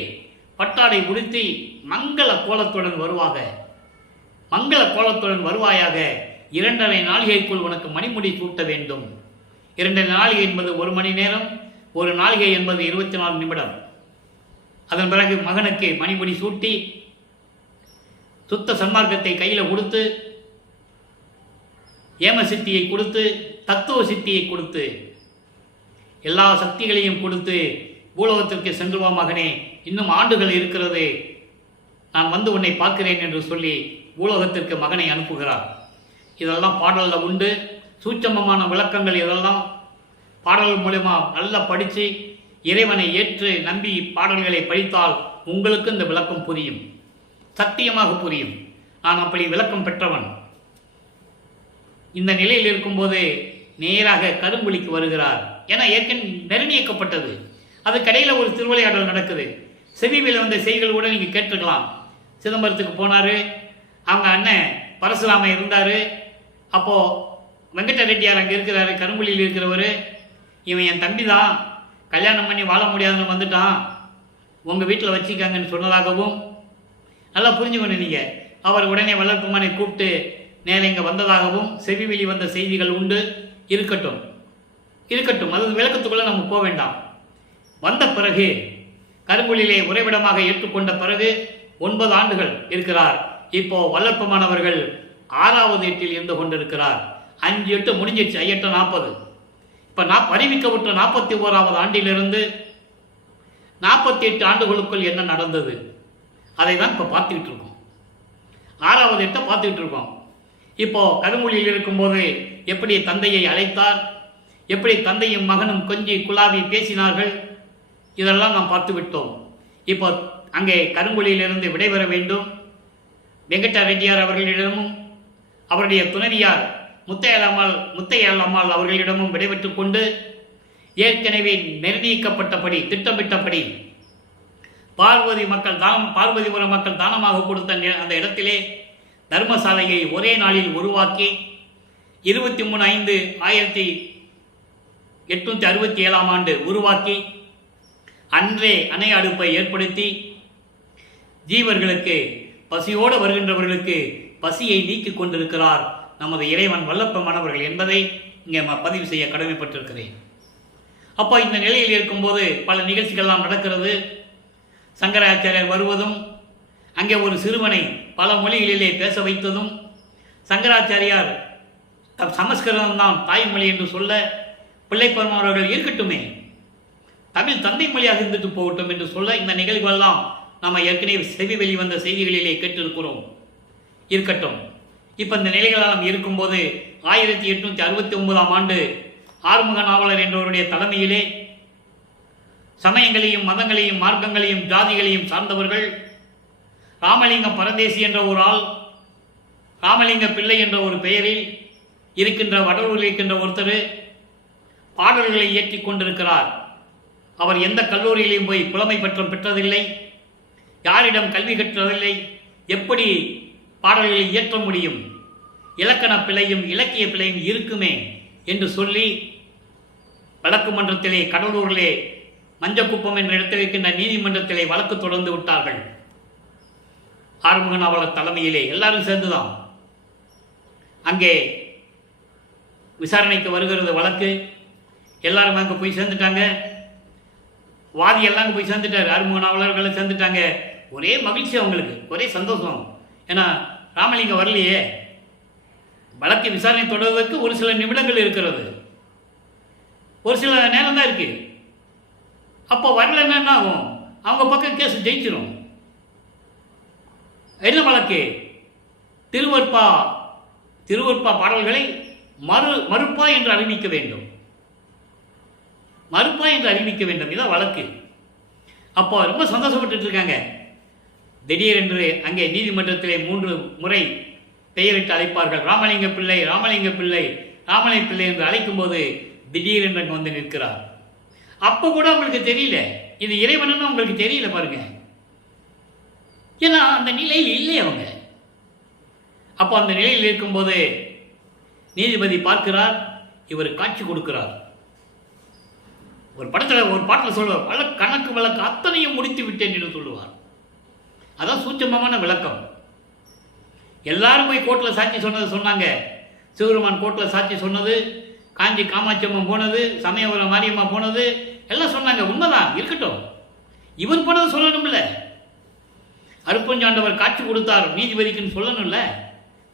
பட்டாடை உடுத்தி மங்கள கோலத்துடன் வருவாக, மங்கள கோலத்துடன் வருவாயாக, 2.5 நாளிகைக்குள் உனக்கு மணிமுடி சூட்ட வேண்டும். 2 நாளிகை என்பது 1 மணி நேரம், 1 நாளிகை என்பது 24 நிமிடம். அதன் பிறகு மகனுக்கு மணிமுடி சூட்டி சுத்த சன்மார்க்கத்தை கையில் கொடுத்து, ஏம சித்தியை கொடுத்து, தத்துவ சித்தியை கொடுத்து, எல்லா சக்திகளையும் கொடுத்து, பூலோகத்திற்கு சென்று வா மகனே, இன்னும் ஆண்டுகள் இருக்கிறது, நான் வந்து உன்னை பார்க்கிறேன் என்று சொல்லி பூலோகத்திற்கு மகனை அனுப்புகிறார். இதெல்லாம் பாடலில் உண்டு. சூட்சமமான விளக்கங்கள் இதெல்லாம் பாடல்கள் மூலமா நல்லா படித்து இறைவனை ஏற்று நம்பி பாடல்களை படித்தால் உங்களுக்கு இந்த விளக்கம் புரியும், சத்தியமாக புரியும். நான் அப்படி விளக்கம் பெற்றவன். இந்த நிலையில் இருக்கும்போது நேராக கருங்குழிக்கு வருகிறார். ஏன்னா ஏற்கனவே நிர்ணயிக்கப்பட்டது. அது கடையில் ஒரு திருவிளையாடல் நடக்குது. செவியில் வந்த செய்திகள் கூட நீங்கள் கேட்டுக்கலாம். சிதம்பரத்துக்கு போனார், அவங்க அண்ணன் பரசுராம இருந்தார். அப்போது வெங்கட ரெட்டியார் அங்கே இருக்கிறாரு, கருங்குழியில் இருக்கிறவர். இவன் என் தம்பி தான், கல்யாணம் பண்ணி வாழ முடியாதுன்னு வந்துட்டான், உங்கள் வீட்டில் வச்சுக்காங்கன்னு சொன்னதாகவும் நல்லா புரிஞ்சுக்கணும் நீங்கள். அவர் உடனே வளர்ப்புமானை கூப்பிட்டு நேரம் இங்கே வந்ததாகவும் செவிவெளி வந்த செய்திகள் உண்டு. இருக்கட்டும், அது விளக்கத்துக்குள்ளே நம்ம போக வேண்டாம். வந்த பிறகு கருங்குழியிலே உறைவிடமாக ஏற்றுக்கொண்ட பிறகு 9 ஆண்டுகள் இருக்கிறார். இப்போ வளர்ப்புமானவர்கள் 6வது எட்டில் இருந்து கொண்டிருக்கிறார். 5 8 முடிஞ்சிடுச்சு, 8 40. இப்போ அறிவிக்கப்பட்ட 41வது ஆண்டிலிருந்து 48 ஆண்டுகளுக்குள் என்ன நடந்தது அதை தான் இப்போ பார்த்துக்கிட்டு இருக்கோம். 6வது எட்டை பார்த்துக்கிட்டு இருக்கோம். இப்போ கருங்குழியில் இருக்கும்போது எப்படி தந்தையை அழைத்தார், எப்படி தந்தையும் மகனும் கொஞ்சி குழாவி பேசினார்கள், இதெல்லாம் நாம் பார்த்து விட்டோம். இப்போ அங்கே கருங்குழியிலிருந்து விடைபெற வேண்டும். வெங்கட ரெட்டியார் அவர்களிடமும் அவருடைய துணைவியார் முத்தையம்மாள் அவர்களிடமும் விடைபெற்று கொண்டு ஏற்கனவே நிர்ணயிக்கப்பட்டபடி திட்டமிட்டபடி பார்வதிபுரம் மக்கள் தானமாக கொடுத்த அந்த இடத்திலே தர்மசாலையை ஒரே நாளில் உருவாக்கி 23/5/1867 ஆண்டு உருவாக்கி அன்றே அணை அடுப்பை ஏற்படுத்தி ஜீவர்களுக்கு, பசியோடு வருகின்றவர்களுக்கு பசியை நீக்கிக் கொண்டிருக்கிறார் நமது இறைவன் வல்லப்பமானவர்கள் என்பதை இங்கே பதிவு செய்ய கடமைப்பட்டிருக்கிறேன். அப்போ இந்த நிலையில் இருக்கும்போது பல நிகழ்ச்சிகள்லாம் நடக்கிறது. சங்கராச்சாரியர் வருவதும், அங்கே ஒரு சிறுவனை பல மொழிகளிலே பேச வைத்ததும், சங்கராச்சாரியார் சமஸ்கிருதம் தான் தாய்மொழி என்று சொல்ல, பிள்ளைப்பெருமானவர்கள் இருக்கட்டுமே, தமிழ் தந்தை மொழியாக இருந்துட்டு போகட்டும் என்று சொல்ல, இந்த நிகழ்வுகள்லாம் நம்ம ஏற்கனவே செவி வெளிவந்த செய்திகளிலே கேட்டிருக்கிறோம். இருக்கட்டும். இப்போ இந்த நிலைகளெல்லாம் இருக்கும்போது 1869 ஆண்டு ஆறுமுக நாவலர் என்பவருடைய தலைமையிலே சமயங்களையும் மதங்களையும் மார்க்கங்களையும் ஜாதிகளையும் சார்ந்தவர்கள், ராமலிங்கம் பரதேசி என்ற ஒரு ஆள், ராமலிங்க பிள்ளை என்ற ஒரு பெயரில் இருக்கின்ற வடலூரில் இருக்கின்ற ஒருத்தர் பாடல்களை இயற்றி கொண்டிருக்கிறார். அவர் எந்த கல்லூரியிலையும் போய் புலமை பற்றம் பெற்றதில்லை, யாரிடம் கல்வி கற்றதில்லை. எப்படி பாடல்களை இயற்ற முடியும்? இலக்கண பிழையும் இலக்கிய பிழையும் இருக்குமே என்று சொல்லி வழக்கு மன்றத்திலே, கடலூரிலே மஞ்சக்குப்பம் என்ற இடத்தில் இருக்கின்ற நீதிமன்றத்திலே வழக்கு தொடர்ந்து விட்டார்கள். ஆறுமுக நாவலர் தலைமையிலே எல்லாரும் சேர்ந்துதான் அங்கே விசாரணைக்கு வருகிறது வழக்கு. எல்லாரும் அங்கே போய் சேர்ந்துட்டாங்க. வாதி எல்லாம் அங்கே போய் சேர்ந்துட்டார். ஆறுமுக நாவலர்களை சேர்ந்துட்டாங்க. ஒரே மகிழ்ச்சி அவங்களுக்கு, ஒரே சந்தோஷம். ஏன்னா ராமலிங்கம் வரலையே, வழக்கு விசாரணை தொடர்வதற்கு ஒரு சில நிமிடங்கள் இருக்கிறது, ஒரு சில நேரம் தான் இருக்கு. அப்போ வரலன்னா என்ன ஆகும்? அவங்க பக்கம் கேஸ் ஜெயிச்சிடும். என்ன வழக்கு? திருவற்பா பாடல்களை மறுப்பா என்று அறிவிக்க வேண்டும். இதான் வழக்கு. அப்போ ரொம்ப சந்தோஷப்பட்டு இருக்காங்க. திடீரென்று அங்கே நீதிமன்றத்திலே 3 முறை பெயரிட்டு அழைப்பார்கள். ராமலிங்க பிள்ளை என்று அழைக்கும் போது திடீரென்று அங்கே வந்து நிற்கிறார். அப்போ கூட உங்களுக்கு தெரியல, இது இறைவன் உங்களுக்கு தெரியல பாருங்க. ஏன்னா அந்த நிலையில் இல்லை அவங்க. அப்போ அந்த நிலையில் இருக்கும்போது நீதிபதி பார்க்கிறார், இவர் காட்சி கொடுக்கிறார். ஒரு பாட்டில் சொல்லுவார், கணக்கு வழக்கு அத்தனையும் முடித்து விட்டேன் என்று சொல்லுவார். அதான் சூட்சமமான விளக்கம். எல்லாரும் போய் கோர்ட்டில் சாட்சி சொன்னாங்க. சிவருமான் கோர்ட்டில் சாட்சி சொன்னது, காஞ்சி காமாட்சி அம்மன் போனது, சமயபுரம் மாரியம்மா போனது, எல்லாம் சொன்னாங்க. உண்மைதான், இருக்கட்டும். இவர் போனது சொல்லணும்ல. அருப்பஞ்சாண்டவர் காட்சி கொடுத்தார் நீதிபதிக்குன்னு சொல்லணும்ல,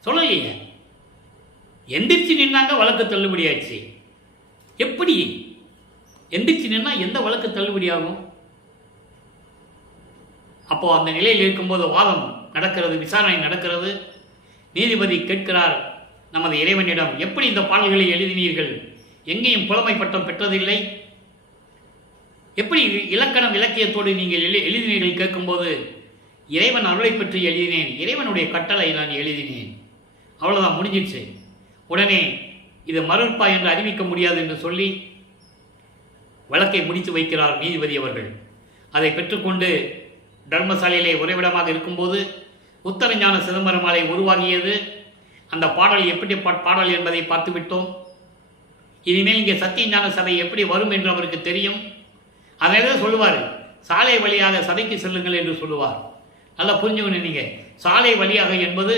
சொல்லலையே. எந்திரிச்சு நின்னாங்க, வழக்கு தள்ளுபடி ஆயிடுச்சு. எப்படி எந்திரிச்சு நின்னா எந்த வழக்கு தள்ளுபடி ஆகும்? அப்போ அந்த நிலையில் இருக்கும்போது வாதம் நடக்கிறது, விசாரணை நடக்கிறது. நீதிபதி கேட்கிறார் நமது இறைவனிடம், எப்படி இந்த பாடல்களை எழுதினீர்கள்? எங்கேயும் புலமை பட்டம் பெற்றதில்லை, எப்படி இலக்கணம் இலக்கியத்தோடு நீங்கள் எழுதினீர்கள்? கேட்கும்போது இறைவன் அருளை பற்றி எழுதினேன், இறைவனுடைய கட்டளை நான் எழுதினேன், அவ்வளோதான், முடிஞ்சிடுச்சு. உடனே இது மறுப்பா என்று அறிவிக்க முடியாது என்று சொல்லி வழக்கை முடித்து வைக்கிறார் நீதிபதி அவர்கள். அதை பெற்றுக்கொண்டு தர்மசாலையிலே உறைவிடமாக இருக்கும்போது உத்தரஞான சிதம்பரமாலை உருவாகியது. அந்த பாடல் எப்படி பாடல் என்பதை பார்த்துவிட்டோம். இனிமேல் இங்கே சத்தியஞான சபை எப்படி வரும் என்று அவருக்கு தெரியும். அதனால சொல்லுவார், சாலை வழியாக சபைக்கு செல்லுங்கள் என்று சொல்லுவார். நல்லா புரிஞ்சுக்கணும். நீங்கள் சாலை வழியாக என்பது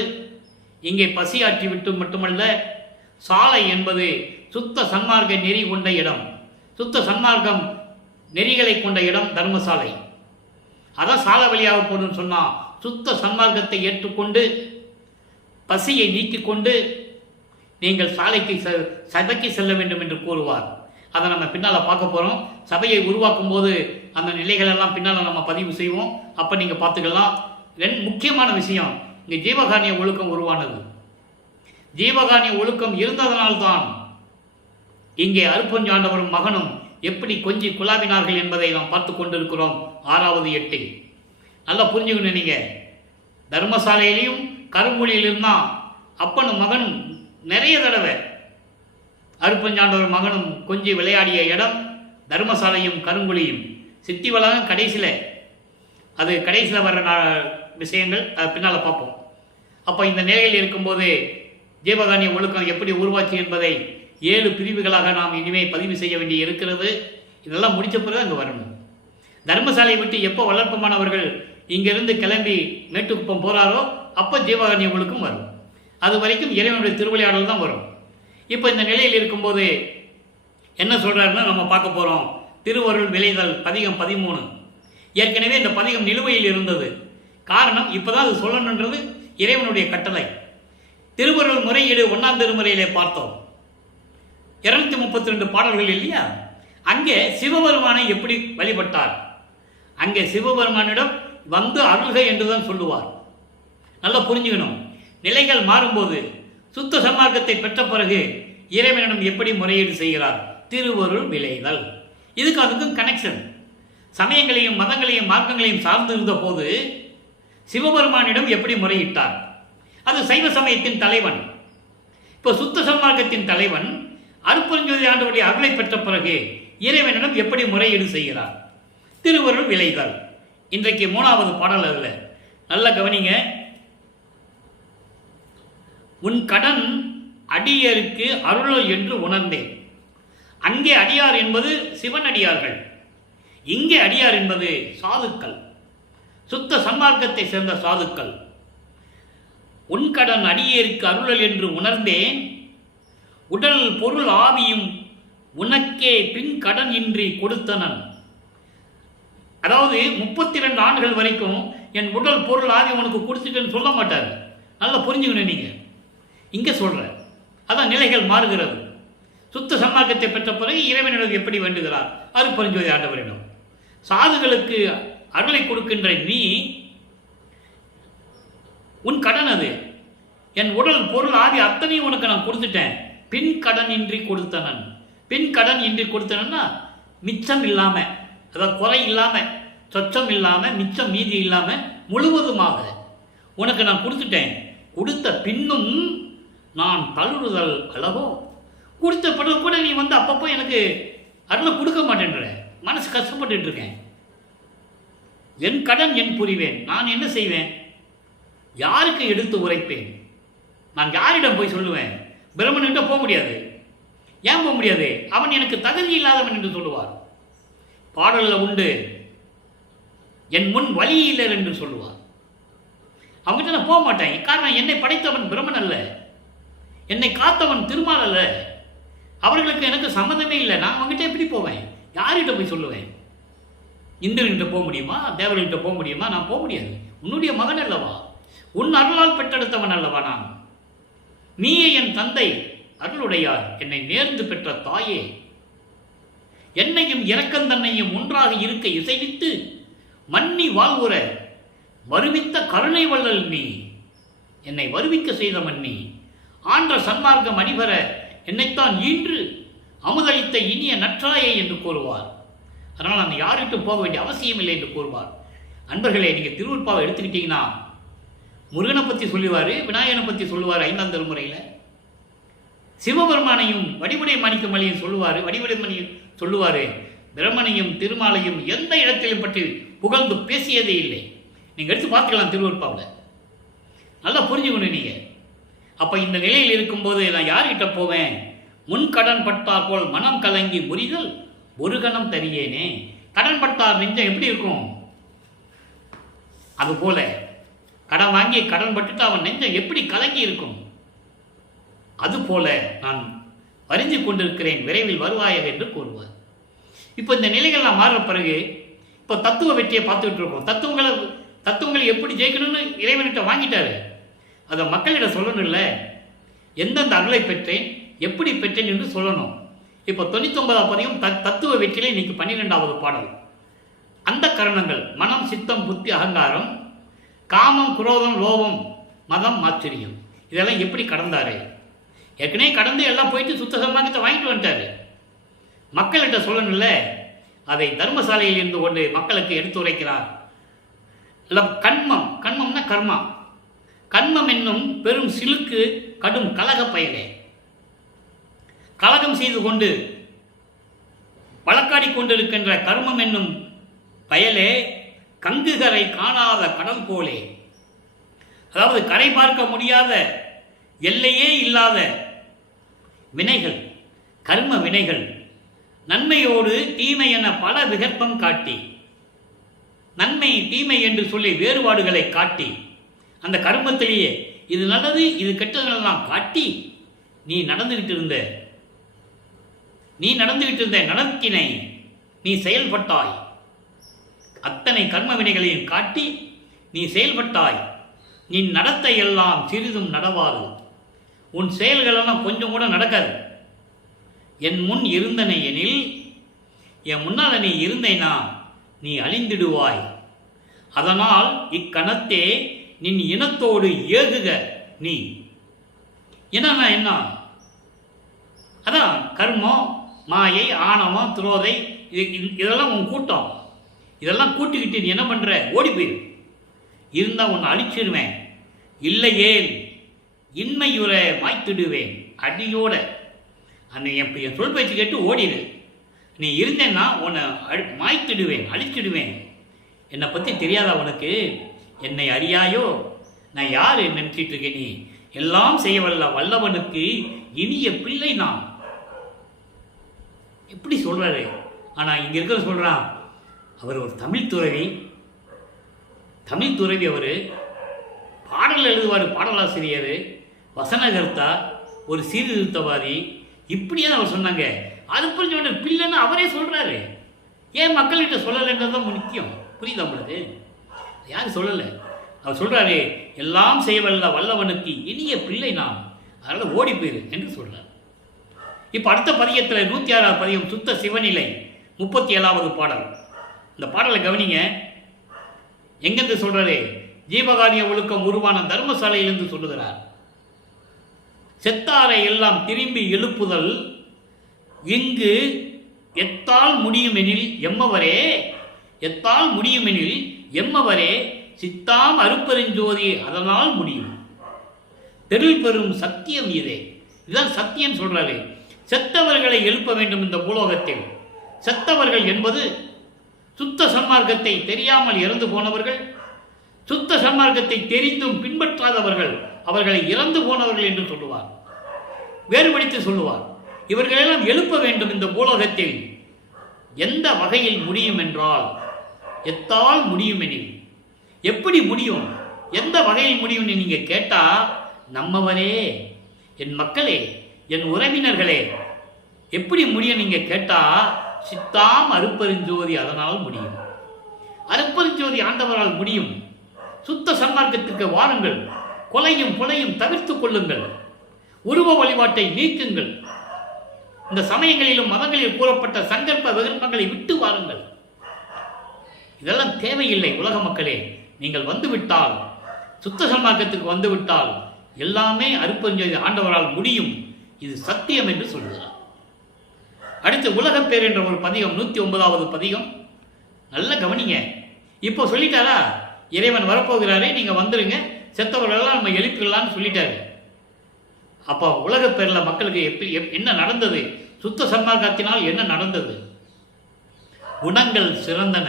இங்கே பசியாற்றி விட்டு மட்டுமல்ல, சாலை என்பது சுத்த சன்மார்க்க நெறி கொண்ட இடம், சுத்த சன்மார்க்கம் நெறிகளை கொண்ட இடம் தர்மசாலை. அதான் சாலை வழியாக போகணும்னு சொன்னால் சுத்த சன்மார்க்கத்தை ஏற்றுக்கொண்டு பசியை நீக்கிக் கொண்டு நீங்கள் சபைக்கு செல்ல வேண்டும் என்று கூறுவார். அதை நம்ம பின்னால் பார்க்க போகிறோம். சபையை உருவாக்கும் போது அந்த நிலைகளெல்லாம் பின்னால் நம்ம பதிவு செய்வோம். அப்போ நீங்கள் பார்த்துக்கலாம். முக்கியமான விஷயம், இங்கே ஜீவகாரணிய ஒழுக்கம் உருவானது. ஜீவகாரணிய ஒழுக்கம் இருந்ததனால்தான் இங்கே அருப்பஞ்சாண்டவரும் மகனும் எப்படி கொஞ்சி குழாவினார்கள் என்பதை நாம் பார்த்து கொண்டிருக்கிறோம். 6வது 8 நல்லா புரிஞ்சுக்கணும். நீங்கள் தர்மசாலையிலையும் கருமொழியிலும் தான் அப்பனும் மகனும் நிறைய தடவை அருப்பஞ்சாண்டவர் மகனும் கொஞ்சி விளையாடிய இடம் தர்மசாலையும் கருங்குழியும். சித்தி வளாகம் கடைசியில் வர்ற விஷயங்கள் பின்னால் பார்ப்போம். அப்போ இந்த நிலையில் இருக்கும்போது ஜீவகாரணிய ஒழுக்கம் எப்படி உருவாச்சு என்பதை 7 பிரிவுகளாக நாம் இனிமேல் பதிவு செய்ய வேண்டி இருக்கிறது. இதெல்லாம் முடித்த பிறகு அங்கே வரணும். தர்மசாலையை விட்டு எப்போ வளர்ப்பமானவர்கள் இங்கிருந்து கிளம்பி மேட்டுக்குப்பம் போகிறாரோ அப்போ ஜீவகாரணிய ஒழுக்கம் வரும். அது வரைக்கும் இறைவனுடைய திருவிளையாடல் தான் வரும். இப்போ இந்த நிலையில் இருக்கும்போது என்ன சொல்கிறாருன்னா நம்ம பார்க்க போகிறோம். திருவருள் விளைதல் பதிகம் 13. ஏற்கனவே இந்த பதிகம் நிலுவையில் இருந்தது. காரணம் இப்போ தான் அது சொல்லணுன்றது இறைவனுடைய கட்டளை. திருவருள் முறையீடு 1ஆம் திருமுறையிலே பார்த்தோம். 232 பாடல்கள் இல்லையா? அங்கே சிவபெருமானை எப்படி வழிபட்டார்? அங்கே சிவபெருமானிடம் வந்து அருள்க என்றுதான் சொல்லுவார். நல்லா புரிஞ்சுக்கணும். நிலைகள் மாறும்போது சுத்த சன்மார்க்கத்தை பெற்ற பிறகு இறைவனிடம் எப்படி முறையீடு செய்கிறார்? திருவருள் விளைதல். இதுக்கு அதுக்கும் கனெக்ஷன். சமயங்களையும் மதங்களையும் மார்க்கங்களையும் சார்ந்திருந்த போது சிவபெருமானிடம் எப்படி முறையிட்டார்? அது சைவ சமயத்தின் தலைவன். இப்போ சுத்த சன்மார்க்கத்தின் தலைவன் அருட்பெருஞ்சோதி ஆண்டவருடைய அருளை பெற்ற பிறகு இறைவனிடம் எப்படி முறையீடு செய்கிறார்? திருவருள் விளைதல். இன்றைக்கு 3வது பாடல். அதில் நல்ல கவனிங்க. உன் கடன் அடியருக்கு அருளல் என்று உணர்ந்தேன். அங்கே அடியார் என்பது சிவன் அடியார்கள், இங்கே அடியார் என்பது சாதுக்கள், சுத்த சன்மார்க்கத்தை சேர்ந்த சாதுக்கள். உன் கடன் அடியேற்கு அருளல் என்று உணர்ந்தேன், உடல் பொருள் ஆவியும் உனக்கே பின் கடன் இன்றி கொடுத்தனன். அதாவது 32 ஆண்டுகள் வரைக்கும் என் உடல் பொருள் ஆவி உனக்கு கொடுத்துட்டேன்னு சொல்ல மாட்டார். நல்லா புரிஞ்சுக்கணும். நீங்கள் இங்கே சொல்கிற அதான் நிலைகள் மாறுகிறது. சுத்த சன்மார்க்கத்தை பெற்ற பிறகு இறைவனிடம் எப்படி வேண்டுகிறார்? அருட்பெருஞ்சோதி ஆண்டவரிடம். சாதுகளுக்கு அருளை கொடுக்கின்ற நீ, உன் கடன் அது. என் உடல் பொருள் ஆதி அத்தனையும் உனக்கு நான் கொடுத்துட்டேன். பின் கடன் இன்றி கொடுத்தனன். பின் கடன் இன்றி கொடுத்தனன்னா மிச்சம் இல்லாம, அதாவது குறை இல்லாம, சொச்சம் இல்லாம, மிச்சம் மீதி இல்லாம முழுவதுமாக உனக்கு நான் கொடுத்துட்டேன். கொடுத்த பின்னும் நான் தழுறுதல் அளவோ. கொடுத்த பிறகு கூட நீ வந்து அப்பப்போ எனக்கு அருளை கொடுக்க மாட்டேன்ற. மனசு கஷ்டப்பட்டு இருக்கேன். என் கடன் என் புரிவேன். நான் என்ன செய்வேன்? யாருக்கு எடுத்து உரைப்பேன்? நான் யாரிடம் போய் சொல்லுவேன்? பிரம்மன்கிட்ட போக முடியாது. ஏன் போக முடியாது? அவன் எனக்கு தகுதி இல்லாதவன் என்று சொல்லுவார். பாடலில் உண்டு, என் முன் வழியிலர் என்று சொல்லுவார். அவங்ககிட்ட நான் போக மாட்டேன். காரணம், என்னை படைத்தவன் பிரம்மன் அல்ல, என்னை காத்தவன் திருமால் அல்ல. அவர்களுக்கு எனக்கு சம்மந்தமே இல்லை. நான் அவங்ககிட்ட எப்படி போவேன்? யார்கிட்ட போய் சொல்லுவேன்? இந்திரன்கிட்ட போக முடியுமா? தேவர்கள்கிட்ட போக முடியுமா? நான் போக முடியாது. உன்னுடைய மகன் அல்லவா, உன் அருளால் பெற்றெடுத்தவன் அல்லவா நான். நீயே என் தந்தை அருளுடையார், என்னை நேர்ந்து பெற்ற தாயே. என்னையும் இரக்கந்தன்னையும் ஒன்றாக இருக்க இசைவித்து மன்னி வாழ்வுற வருவித்த கருணை வள்ளல் நீ. என்னை வருவிக்க செய்த மன்னி ஆன்ற சன்மார்க்கம் அணிபெற என்னைத்தான் ஈன்று அமுதளித்த இனிய நற்றாயை என்று கூறுவார். அதனால் நான் யார்கிட்டும் போக வேண்டிய அவசியம் இல்லை என்று கூறுவார். அன்பர்களே, நீங்கள் திருவருட்பாவை எடுத்துக்கிட்டீங்கன்னா முருகனை பற்றி சொல்லுவார், விநாயகனை பற்றி சொல்லுவார் 5ஆம் திருமுறையில். சிவபெருமானையும் வடிவுடை மாணிக்கமலையும் சொல்லுவார், வடிவுடை மணியும் சொல்லுவார். பிரம்மனையும் திருமாலையும் எந்த இடத்திலும் பற்றி புகழ்ந்து பேசியதே இல்லை. நீங்கள் எடுத்து பார்த்துக்கலாம் திருவருட்பாவில். நல்லா புரிஞ்சுக்கணும் நீங்கள். அப்போ இந்த நிலையில் இருக்கும்போது நான் யார்கிட்ட போவேன்? முன் கடன் பட்டார் போல் மனம் கலங்கி முறிதல் ஒரு கணம் தரியேனே. கடன் பட்டார் நெஞ்சம் எப்படி இருக்கும்? அதுபோல கடன் வாங்கி கடன் பட்டுட்டு அவன் நெஞ்சம் எப்படி கலங்கி இருக்கும்? அதுபோல நான் வரிஞ்சு கொண்டிருக்கிறேன், விரைவில் வருவாயாக என்று கூறுவார். இப்போ இந்த நிலைகள்லாம் மாறுற பிறகு இப்போ தத்துவ வெற்றியை பார்த்துக்கிட்டு இருக்கோம். தத்துவங்களை எப்படி ஜெயிக்கணும்னு இறைவன்கிட்ட வாங்கிட்டாரு. அதை மக்களிடம் சொல்லணும். இல்லை, எந்தெந்த அருளை பெற்றேன், எப்படி பெற்றேன் என்று சொல்லணும். இப்போ 99ஆம் பதிகம் தத்துவ வெற்றியிலே இன்னைக்கு 12வது பாடல். அந்த கரணங்கள் மனம், சித்தம், புத்தி, அகங்காரம், காமம், குரோதம், லோபம், மதம், ஆச்சரியம், இதெல்லாம் எப்படி கடந்தாரு? ஏற்கனவே கடந்து எல்லாம் போயிட்டு சுத்த சன்மார்க்கத்தை வாங்கிட்டு வந்துட்டாரு. மக்கள்கிட்ட சொல்லணும்ல, அதை தர்மசாலையில் இருந்து கொண்டு மக்களுக்கு எடுத்துரைக்கிறார். கண்மம்னா கர்மா. கண்மம் என்னும் பெரும் சிலுக்கு கடும் கலக பயலே. கலகம் செய்து கொண்டு வழக்காடி கொண்டிருக்கின்ற கர்மம் என்னும் பயலே கங்குகரை காணாத கடல் போலே. அதாவது கரை பார்க்க முடியாத, எல்லையே இல்லாத வினைகள், கர்ம வினைகள், நன்மையோடு தீமை என பல விகற்பம் காட்டி, நன்மை தீமை என்று சொல்லி வேறுபாடுகளை காட்டி, அந்த கர்மத்திலேயே இது நல்லது இது கெட்டதெல்லாம் காட்டி நீ நடந்துகிட்டு இருந்த நடக்கினை நீ செயல்பட்டாய். அத்தனை கர்ம வினைகளையும் காட்டி நீ செயல்பட்டாய். நீ நடத்தை எல்லாம் சிறிதும் நடவாது. உன் செயல்களெல்லாம் கொஞ்சம் கூட நடக்காது. என் முன் இருந்தனை எனில், என் முன்னால் நீ இருந்தேனா நீ அழிந்திடுவாய். அதனால் இக்கணத்தே நின் இனத்தோடு ஏகுக நீ. என்னன்னா என்ன? அதான் கர்மம், மாயை, ஆணவம், துரோதை, இதெல்லாம் உன் கூட்டம். இதெல்லாம் கூட்டிக்கிட்டு நீ என்ன பண்ணுற? ஓடி போயிரு. இருந்தால் உன்னை அழிச்சிடுவேன். இல்லையேல் இன்மையுற மாய்த்திடுவேன் அடியோட. அந்த என் சொல் பேச்சு கேட்டு ஓடிடு. நீ இருந்தேன்னா உன்னை மாய்த்திடுவேன், அழிச்சிடுவேன். என்னை பற்றி தெரியாதா உனக்கு? என்னை அறியாயோ? நான் யார் நினைச்சிட்டு இருக்கேன்? நீ எல்லாம் செய்ய வல்லவனுக்கு இனிய பிள்ளை நான். எப்படி சொல்றாரு? ஆனால் இங்கே இருக்கிற சொல்கிறான், அவர் ஒரு தமிழ் துறவி. அவர் பாடல் எழுதுவார், பாடலாசிரியர், வசனகர்த்தா, ஒரு சீர்திருத்தவாதி. இப்படியே அவர் சொன்னாங்க. அது புரிஞ்ச பிள்ளைன்னு அவரே சொல்கிறாரு. ஏன் மக்கள்கிட்ட சொல்லலைன்றது தான் முக்கியம். புரியுதா உங்களுக்கு? யாரும் சொல்லலை. அவர் சொல்கிறாரு, எல்லாம் செய்யவல்ல வல்லவனுக்கு இனிய பிள்ளை நான். அதனால் ஓடி போயிரு என்று சொல்கிறார். இப்போ அடுத்த பதியத்தில் 106வது பதியம் சுத்த சிவநிலை 37வது பாடல். இந்த பாடலை கவனிங்க. எங்கென்று சொல்றாரு? ஜீவகாரிய ஒழுக்கம் உருவான தர்மசாலையிலிருந்து சொல்லுகிறார். செத்தாரை எல்லாம் திரும்பி எழுப்புதல் இங்கு எத்தால் முடியுமெனில் எம்மவரே, எத்தால் முடியுமெனில் எம்மவரே, சித்தாம் அருப்பெருஞ்சோதி அதனால் முடியும். தெருள் பெறும் சத்தியம் இதே. இதுதான் சத்தியம் சொல்றாரு. செத்தவர்களை எழுப்ப வேண்டும் இந்த பூலோகத்தில். செத்தவர்கள் என்பது சுத்த சன்மார்க்கத்தை தெரியாமல் இறந்து போனவர்கள், சுத்த சன்மார்க்கத்தை தெரிந்தும் பின்பற்றாதவர்கள், அவர்களை இறந்து போனவர்கள் என்று சொல்லுவார். வேறுபடுத்தி சொல்லுவார். இவர்களெல்லாம் எழுப்ப வேண்டும் இந்த பூலோகத்தில். எந்த வகையில் முடியும் என்றால் எத்தால் முடியுமெனில். எப்படி முடியும், எந்த வகையில் முடியும்னு நீங்க கேட்டா, நம்மவரே, என் மக்களே, என் உறவினர்களே, எப்படி முடியும் நீங்க கேட்டா, சித்தாம் அருப்பெருஞ்சோதி அதனால் முடியும். அருப்பெருஞ்சோதி ஆண்டவரால் முடியும். சுத்த சன்மார்க்கத்திற்கு வாருங்கள். கொலையும் புலையும் தவிர்த்து கொள்ளுங்கள். உருவ வழிபாட்டை நீக்குங்கள். இந்த சமயங்களிலும் மதங்களில் கூறப்பட்ட சங்கற்ப விகற்பங்களை விட்டு வாருங்கள். இதெல்லாம் தேவையில்லை. உலக மக்களே, நீங்கள் வந்துவிட்டால், சுத்த சன்மார்க்கத்துக்கு வந்துவிட்டால் எல்லாமே அருப்பெருஞ்சோதி ஆண்டவரால் முடியும். இது சத்தியம் என்று சொல்கிறார். அடுத்து உலகப்பேர் என்ற ஒரு பதிகம் 109வது பதிகம். நல்ல கவனிங்க. இப்போ சொல்லிட்டாரா, இறைவன் வரப்போகிறாரே, நீங்க வந்துருங்க, செத்தவர்களெல்லாம் நம்ம எழுப்பிடலான்னு சொல்லிட்டாரு. அப்போ உலகப்பேரில் மக்களுக்கு என்ன நடந்தது, சுத்த சன்மார்க்கத்தினால் என்ன நடந்தது? குணங்கள் சிறந்தன,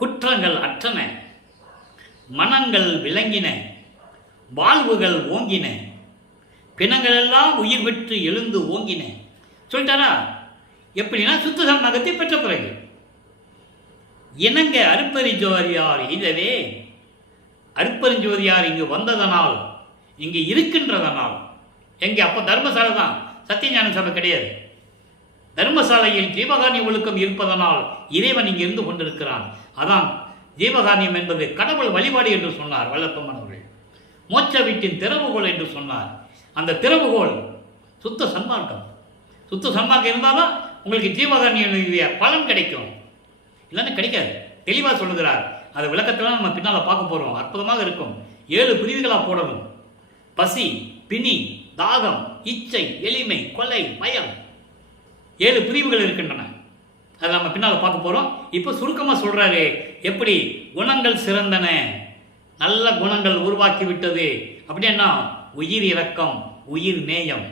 குற்றங்கள் அற்றன, மனங்கள் விளங்கின, வாழ்வுகள் ஓங்கின, பிணங்கள் எல்லாம் உயிர் பெற்று எழுந்து ஓங்கின. சொல்லிட்டாரா? எப்படின்னா சுத்த சன்மார்க்கத்தை பெற்ற பிறகு இணங்க அருப்பெருஞ்சோதியார் இதவே, அருப்பெருஞ்சோதியார் இங்கு வந்ததனால், இங்கு இருக்கின்றதனால். எங்கே? அப்போ தர்மசாலை தான், சத்தியஞான சபை கிடையாது. தர்மசாலையில் ஜீவகாரிய ஒழுக்கம் இருப்பதனால் இறைவன் இங்கு இருந்து கொண்டிருக்கிறான். அதான் ஜீவகாரியம் என்பது கடவுள் வழிபாடு என்று சொன்னார் வல்லப்பம்மன் அவர்கள். மோட்ச வீட்டின் திறவுகோல் என்று சொன்னார். அந்த திறவுகோல் சுத்த சன்மார்க்கம். சுத்த சன்மார்க்கம் இருந்தாலும் உங்களுக்கு ஜீவகாரிய பலன் கிடைக்கும், இல்லைன்னு கிடைக்காது. தெளிவாக சொல்லுகிறார். அந்த விளக்கத்தெல்லாம் நம்ம பின்னால் பார்க்க போகிறோம். அற்புதமாக இருக்கும். 7 பிரிவுகளாக போடணும். பசி, பிணி, தாகம், இச்சை, எளிமை, கொலை, பயம், 7 பிரிவுகள் இருக்கின்றன. அதை நம்ம பின்னால் பார்க்க போகிறோம். இப்போ சுருக்கமாக சொல்கிறாரு, எப்படி குணங்கள் சிறந்தன, நல்ல குணங்கள் உருவாக்கி விட்டது. அப்படின்னா உயிர் இரக்கம், உயிர் நேயம்,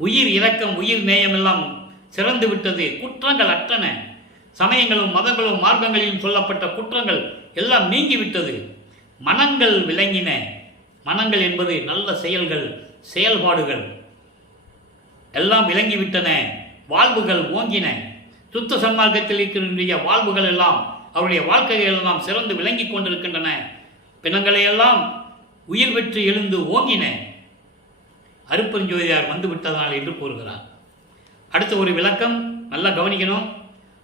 உயிர் இரக்கம், உயிர் நேயம் எல்லாம் சிறந்து விட்டது. குற்றங்கள் அற்றன, சமயங்களும் மதங்களும் மார்க்கங்களிலும் சொல்லப்பட்ட குற்றங்கள் எல்லாம் நீங்கிவிட்டது. மனங்கள் விளங்கின, மனங்கள் என்பது நல்ல செயல்கள், செயல்பாடுகள் எல்லாம் விளங்கிவிட்டன. வாழ்வுகள் ஓங்கின, சுத்த சன்மார்க்கத்தில் இருக்கிற வாழ்வுகள் எல்லாம், அவருடைய வாழ்க்கைகள் எல்லாம் சிறந்து விளங்கி கொண்டிருக்கின்றன. பிணங்களை எல்லாம் உயிர் பெற்று எழுந்து ஓங்கின. அருப்பெருஞ்சோதியார் வந்து விட்டதனால் என்று கூறுகிறார். அடுத்த ஒரு விளக்கம் நல்லா கவனிக்கணும்.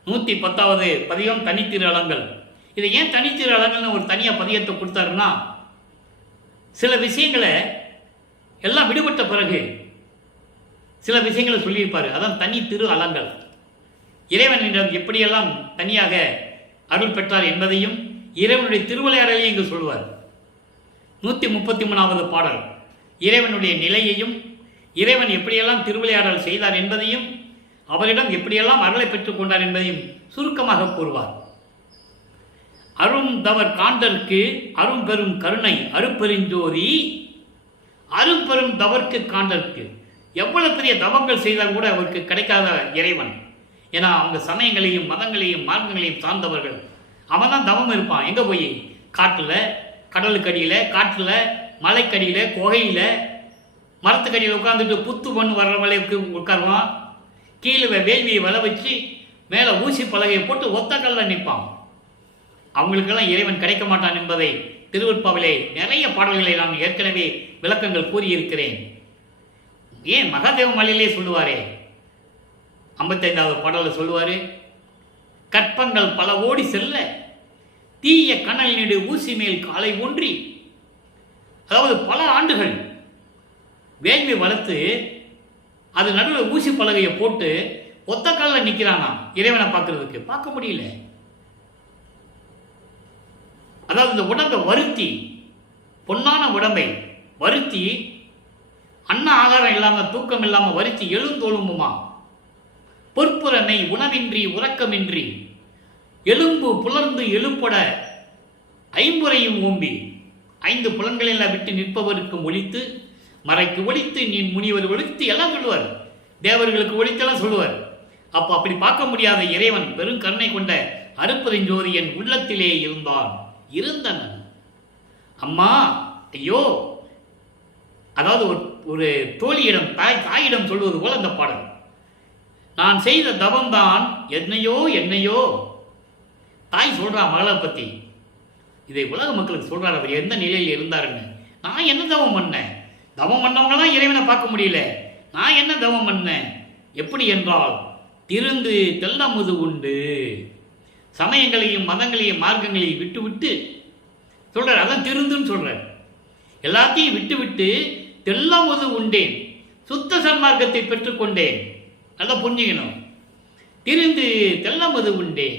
110வது பதிகம் தனித்திரு அலங்கள். இதை ஏன் தனித்திரு அலங்கள்னு ஒரு தனியாக பதியத்தை கொடுத்தாருன்னா, சில விஷயங்களை எல்லாம் விடுபட்ட பிறகு சில விஷயங்களை சொல்லியிருப்பார். அதான் தனி திரு அலங்கள். இறைவனிடம் எப்படியெல்லாம் தனியாக அருள் பெற்றார் என்பதையும் இறைவனுடைய திருவிளையாடலையும் இங்கு சொல்வார். 133வது பாடல் இறைவனுடைய நிலையையும், இறைவன் எப்படியெல்லாம் திருவிளையாடல் செய்தார் என்பதையும், அவரிடம் எப்படியெல்லாம் அருளை பெற்றுக் கொண்டார் என்பதையும் சுருக்கமாக கூறுவார். அரும் தவர் காண்டற்கு அரும் பெரும் கருணை அருப்பெருஞ்சோதி, அரும்பெரும் தவர்க்கு காண்டற்கு. எவ்வளவு பெரிய தவங்கள் செய்தால் கூட அவருக்கு கிடைக்காத இறைவன். ஏன்னா அவங்க சமயங்களையும் மதங்களையும் மார்க்கங்களையும் சார்ந்தவர்கள். அவன் தான் தவம் இருப்பான். எங்கே போய்? காட்டில், கடலுக்கடியில், காட்டில், மலைக்கடியில், குகையில், மரத்துக்கடியில் உட்காந்துட்டு புத்து பண்ணு வர்ற வளைவுக்கு உட்காருவான். கீழே வேள்வியை வள வச்சு மேலே ஊசி பலகையை போட்டு ஒத்த கல்ல நிற்பான். அவங்களுக்கெல்லாம் இறைவன் கிடைக்க மாட்டான் என்பதை திருவற்பாவிலே நிறைய பாடல்களை நான் ஏற்கனவே விளக்கங்கள் கூறியிருக்கிறேன். ஏன் மகாதேவ மலையிலே சொல்லுவாரே, 55வது பாடலில் சொல்லுவார், கற்பங்கள் பல ஓடி செல்ல தீய கனல் நீடு ஊசி மேல் காலை ஒன்றி. அதாவது பல ஆண்டுகள் வேள்வி வளர்த்து அது நடுவில் ஊசி பலகையை போட்டு ஒத்த காலில் நிற்கிறானா இறைவனை பார்க்கறதுக்கு. பார்க்க முடியல. அதாவது இந்த உடம்பை வருத்தி, பொன்னான உடம்பை வருத்தி, அன்ன ஆகாரம் இல்லாமல் தூக்கம் இல்லாமல் வருத்தி எழுந்தொழும்புமா, பொற்புறமை உணவின்றி உறக்கமின்றி எலும்பு புலர்ந்து எழுப்பட ஐம்புறையும் ஓம்பி, 5 புலன்களெல்லாம் விட்டு நிற்பவருக்கும் ஒழித்து, மறைக்கு ஒழித்து, நீ முனிவர் ஒழித்து எல்லாம் சொல்லுவார். தேவர்களுக்கு ஒழித்தெல்லாம் சொல்லுவார். அப்போ அப்படி பார்க்க முடியாத இறைவன் பெரும் கருணை கொண்ட அருட்பெருஞ்சோதி என் உள்ளத்திலே இருந்தனன். அம்மா ஐயோ, அதாவது ஒரு தோழியிடம் தாயிடம் சொல்வது போல அந்த பாடல். நான் செய்த தவம்தான் என்னையோ தாய் சொல்றா மகளை பத்தி. இதை உலக மக்களுக்கு சொல்றார். அவர் எந்த நிலையில் இருந்தாருன்னு. நான் என்ன தவம் பண்ணேன்? தவம் பண்ணவங்களாம் இறைவனை பார்க்க முடியல. நான் என்ன தவம் பண்ணேன்? எப்படி என்றால், திருந்து தெல்லமுது உண்டு, சமயங்களையும் மதங்களையும் மார்க்கங்களையும் விட்டு விட்டு சொல்றார். அதான் திருந்துன்னு சொல்றார். எல்லாத்தையும் விட்டு விட்டு தெல்லமுது உண்டேன், சுத்த சன்மார்க்கத்தை பெற்றுக்கொண்டேன். நல்லா புரிஞ்சுக்கணும். திருந்து தெல்லமுது உண்டேன்,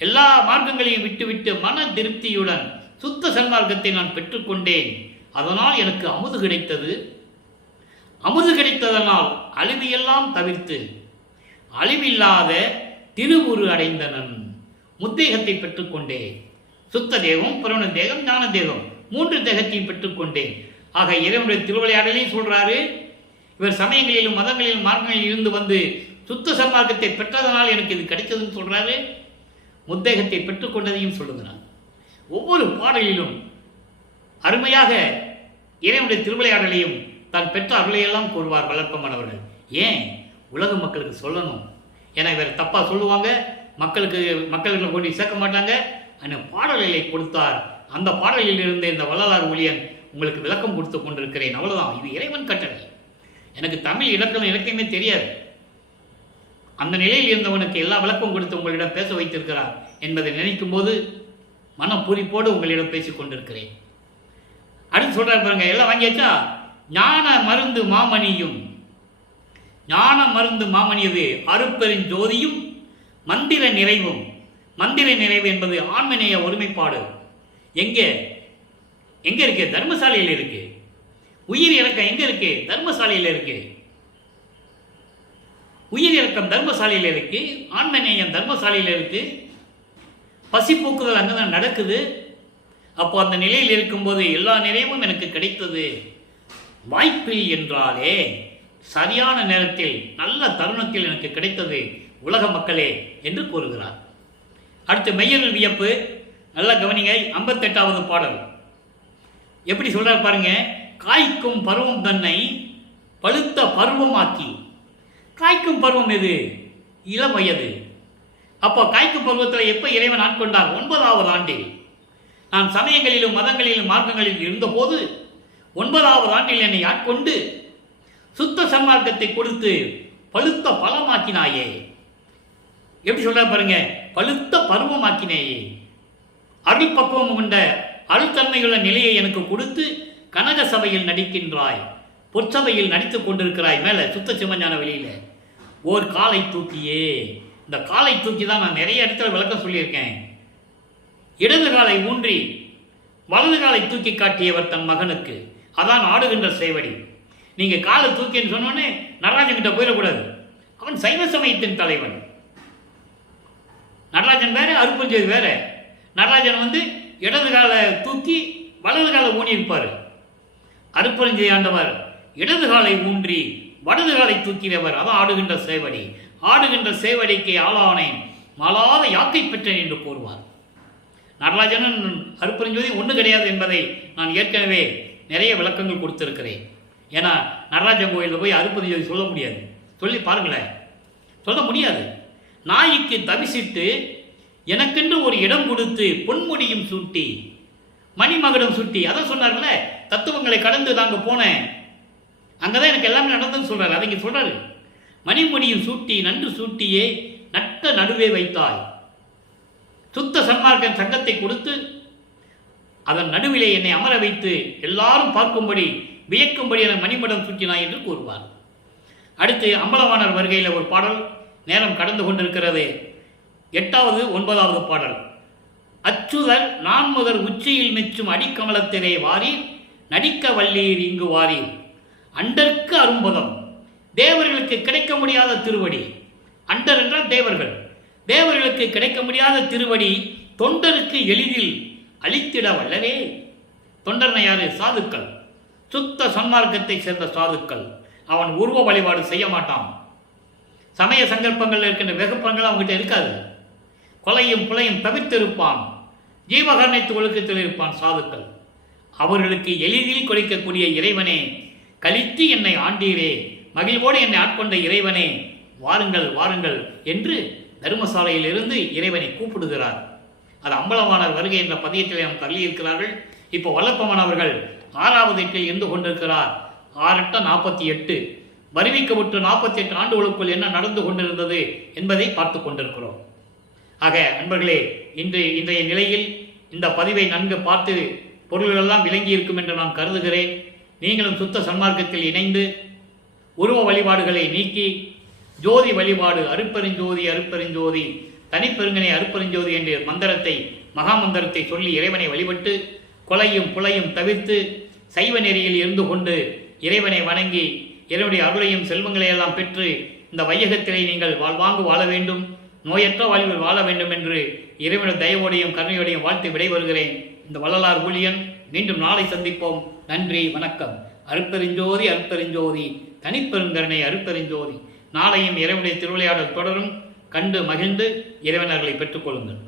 எல்லா மார்க்கங்களையும் விட்டுவிட்டு மன திருப்தியுடன் சுத்த சன்மார்க்கத்தை நான் பெற்றுக்கொண்டேன். அதனால் எனக்கு அமுது கிடைத்தது. அமுது கிடைத்ததனால் அழிவையெல்லாம் தவிர்த்து அழிவில்லாத திருவுரு அடைந்தனன். முத்தேகத்தை பெற்றுக்கொண்டேன். சுத்த தேகம், புரண தேகம், ஞான தேகம், 3 தேகத்தையும் பெற்றுக்கொண்டேன். ஆக இறைவனுடைய திருவிளையாடலையும் சொல்றாரு. இவர் சமயங்களிலும் மதங்களிலும் மார்க்கங்களில் இருந்து வந்து சுத்த சன்மார்க்கத்தை பெற்றதனால் எனக்கு இது கிடைத்ததுன்னு சொல்றாரு. முத்தேகத்தை பெற்றுக்கொண்டதையும் சொல்லுகிறார். ஒவ்வொரு பாடலிலும் அருமையாக இறைவனுடைய திருவிளையாடலையும் தான் பெற்ற அருளையெல்லாம் கூறுவார் வளர்ப்பமானவர்கள். ஏன்? உலக மக்களுக்கு சொல்லணும். ஏன்னா இவர் தப்பாக சொல்லுவாங்க, மக்களுக்கு கொண்டு சேர்க்க மாட்டாங்க. அந்த பாடல்களை கொடுத்தார். அந்த பாடலில் இருந்து இந்த வள்ளலார் ஊழியன் உங்களுக்கு விளக்கம் கொடுத்து கொண்டிருக்கிறேன். அவ்வளவுதான். இது இறைவன் கட்டளை. எனக்கு தமிழ் இலக்கியமே தெரியாது. அந்த நிலையில் இருந்தவனுக்கு எல்லா விளக்கம் கொடுத்து உங்களிடம் பேச வைத்திருக்கிறார் என்பதை நினைக்கும் போது மன பூரிப்போடு உங்களிடம் பேசிக் கொண்டிருக்கிறேன். அடுத்து சொல்றாரு பாருங்க. எல்லாம் வாங்கியாச்சா? ஞான மருந்து மாமணியும், ஞான மருந்து மாமணியது அருட்பெருஞ்சோதியும் மந்திர நிறைவும். மந்திர நிறைவு என்பது ஆன்மநேய ஒருமைப்பாடு. எங்கே இருக்கு? தர்மசாலையில் இருக்கு. உயிர் இறக்கம் எங்க இருக்கு? தர்மசாலையில் இருக்கு. உயிர் இறக்கம் தர்மசாலையில் இருக்கு. ஆன்மநேயம் தர்மசாலையில் இருக்கு. பசி போக்குதல் அங்கதான் நடக்குது. அப்போ அந்த நிலையில் இருக்கும்போது எல்லா நிறைவும் எனக்கு கிடைத்தது. வாய்ப்பில் என்றாலே சரியான நேரத்தில் நல்ல தருணத்தில் எனக்கு கிடைத்தது உலக மக்களே என்று கூறுகிறார். அடுத்து மெய்யருள் வியப்பு. நல்லா கவனிங்க. 58வது பாடல் எப்படி சொல்றார் பாருங்க. காய்க்கும் பருவம் தன்னை பழுத்த பருவமாக்கி. காய்க்கும் பருவம் எது? இளம் வயது. அப்போ காய்க்கும் பருவத்தில் எப்போ இறைவன் ஆட்கொண்டார்? 9வது ஆண்டில். நான் சமயங்களிலும் மதங்களிலும் மார்க்கங்களில் இருந்தபோது 9வது ஆண்டில் என்னை ஆட்கொண்டு சுத்த சன்மார்க்கத்தை கொடுத்து பழுத்த பழமாக்கினாயே. எப்படி சொல்ற பாருங்க. பழுத்த பருவமாக்கினேயே. அருள் பக்குவம் கொண்ட அருள்தன்மையுள்ள நிலையை எனக்கு கொடுத்து கனக சபையில் நடிக்கின்றாய், பொற்சபையில் நடித்துக் கொண்டிருக்கிறாய். மேல சுத்த சிவஞான வெளியில ஓர் காலை தூக்கியே. இந்த காலை தூக்கி தான் நான் நிறைய இடத்துல விளக்கம் சொல்லியிருக்கேன். இடது காலை ஊன்றி வலது காலை தூக்கி காட்டியவர் தன் மகனுக்கு. அதான் ஆடுகின்ற சேவடி. நீங்க காலை தூக்கின்னு சொன்னோன்னே நடராஜன் கிட்ட போயிடக்கூடாது. அவன் சைவ சமயத்தின் தலைவன். நடராஜன் வேற, அருட்பெருஞ்சோதி வேற. நடராஜன் இடது காலை தூக்கி வலது காலை ஊனி இருப்பார். அருட்பெருஞ்சோதி ஆண்டவர் இடது காலை ஊன்றி வலது காலை தூக்கியவர். அதான் ஆடுகின்ற சேவடி. ஆடுகின்ற சேவடிக்கு ஆளானேன், மாளாத யாக்கை பெற்றேன் என்று கூறுவார். நடராஜனும் அருட்பெருஞ்சோதி ஒன்று கிடையாது என்பதை நான் ஏற்கனவே நிறைய விளக்கங்கள் கொடுத்திருக்கிறேன். ஏன்னா நடராஜன் கோயிலில் போய் அருட்பெருஞ்சோதி சொல்ல முடியாது. சொல்லி பாருங்களேன், சொல்ல முடியாது. நாய்க்கு தவிசிட்டு எனக்கென்று ஒரு இடம் கொடுத்து பொன்முடியும் சூட்டி மணிமகுடம் சுட்டி. அதான் சொன்னார்ல, தத்துவங்களை கடந்து நாங்கள் போனேன், அங்கதான் எனக்கு எல்லாமே நடந்ததுன்னு சொல்றாரு. அதை இங்கே சொல்றாரு. மணிமுடியும் சூட்டி நன்று சூட்டியே நட்ட நடுவே வைத்தாய். சுத்த சன்மார்க்க சங்கத்தை கொடுத்து அதன் நடுவிலே என்னை அமர வைத்து எல்லாரும் பார்க்கும்படி வியக்கும்படியான மணிமடம் சுற்றினாய் என்று கூறுவார். அடுத்து அம்பலவாணர் வருகையில் ஒரு பாடல் நேரம் கடந்து கொண்டிருக்கிறது. 8வது 9வது பாடல். அச்சுதர் நான் முதல் உச்சியில் மெச்சும் அடிக்கமலத்திலே வாரீர் நடிக்க வல்லீர் இங்கு வாரீர் அண்டற்கு அரும்பதம். தேவர்களுக்கு கிடைக்க முடியாத திருவடி. அண்டர் என்றால் தேவர்கள். தேவர்களுக்கு கிடைக்க முடியாத திருவடி தொண்டருக்கு எளிதில் அளித்திட வல்லவே. தொண்டர்ன யாரு? சாதுக்கள், சுத்த சன்மார்க்கத்தை சேர்ந்த சாதுக்கள். அவன் உருவ வழிபாடு செய்ய மாட்டான். சமய சங்கல்பங்கள் இருக்கின்ற வெகுப்பங்கள் அவங்ககிட்ட இருக்காது. கொலையும் புலையும் தவிர்த்திருப்பான். ஜீவகர்ணைத்து ஒழுக்கத்தில் இருப்பான் சாதுக்கள். அவர்களுக்கு எளிதில் கொடுக்கக்கூடிய இறைவனே, கழித்து என்னை ஆண்டீரே, மகிழ்வோடு என்னை ஆட்கொண்ட இறைவனே, வாருங்கள் வாருங்கள் என்று தர்மசாலையிலிருந்து இறைவனை கூப்பிடுகிறார். அது அம்பலவாணர் வருகை என்ற பதியத்தில் நாம் தள்ளி இருக்கிறார்கள். இப்போ வல்லப்பமன் அவர்கள் 6வது எட்டில் இருந்து கொண்டிருக்கிறார். 6-48 வருவிக்கப்பட்டு 48 ஆண்டுகளுக்குள் என்ன நடந்து கொண்டிருந்தது என்பதை பார்த்து கொண்டிருக்கிறோம். ஆக அன்பர்களே, இன்றைய நிலையில் இந்த பதிவை நன்கு பார்த்து பொருள்களெல்லாம் விளங்கி இருக்கும் என்று நான் கருதுகிறேன். நீங்களும் சுத்த சன்மார்க்கத்தில் இணைந்து உருவ வழிபாடுகளை நீக்கி ஜோதி வழிபாடு, அருப்பெருஞ்சோதி அருப்பெருஞ்சோதி தனிப்பெருங்கனை அருப்பெருஞ்சோதி என்ற மந்திரத்தை, மகாமந்திரத்தை சொல்லி இறைவனை வழிபட்டு கொலையும் புலையும் தவிர்த்து சைவ நெறியில் இருந்து கொண்டு இறைவனை வணங்கி இறைவனுடைய அருளையும் செல்வங்களையெல்லாம் பெற்று இந்த வையகத்திலே நீங்கள் வாழ்வாங்கு வாழ வேண்டும், நோயற்ற வாழ்வில் வாழ வேண்டும் என்று இறைவனுடைய தயவோடையும் கருணையோடையும் வாழ்த்து விடைபெறுகிறேன். இந்த வள்ளலார் ஊழியன். மீண்டும் நாளை சந்திப்போம். நன்றி, வணக்கம். அருப்பெருஞ்சோதி அருப்பெருஞ்சோதி தனிப்பெருங்கருணை அருப்பெருஞ்சோதி. நாளையும் இறைவனுடைய திருவிளையாடல் தொடரும். கண்டு மகிழ்ந்து இறைவனர்களை பெற்றுக்கொள்ளுங்கள்.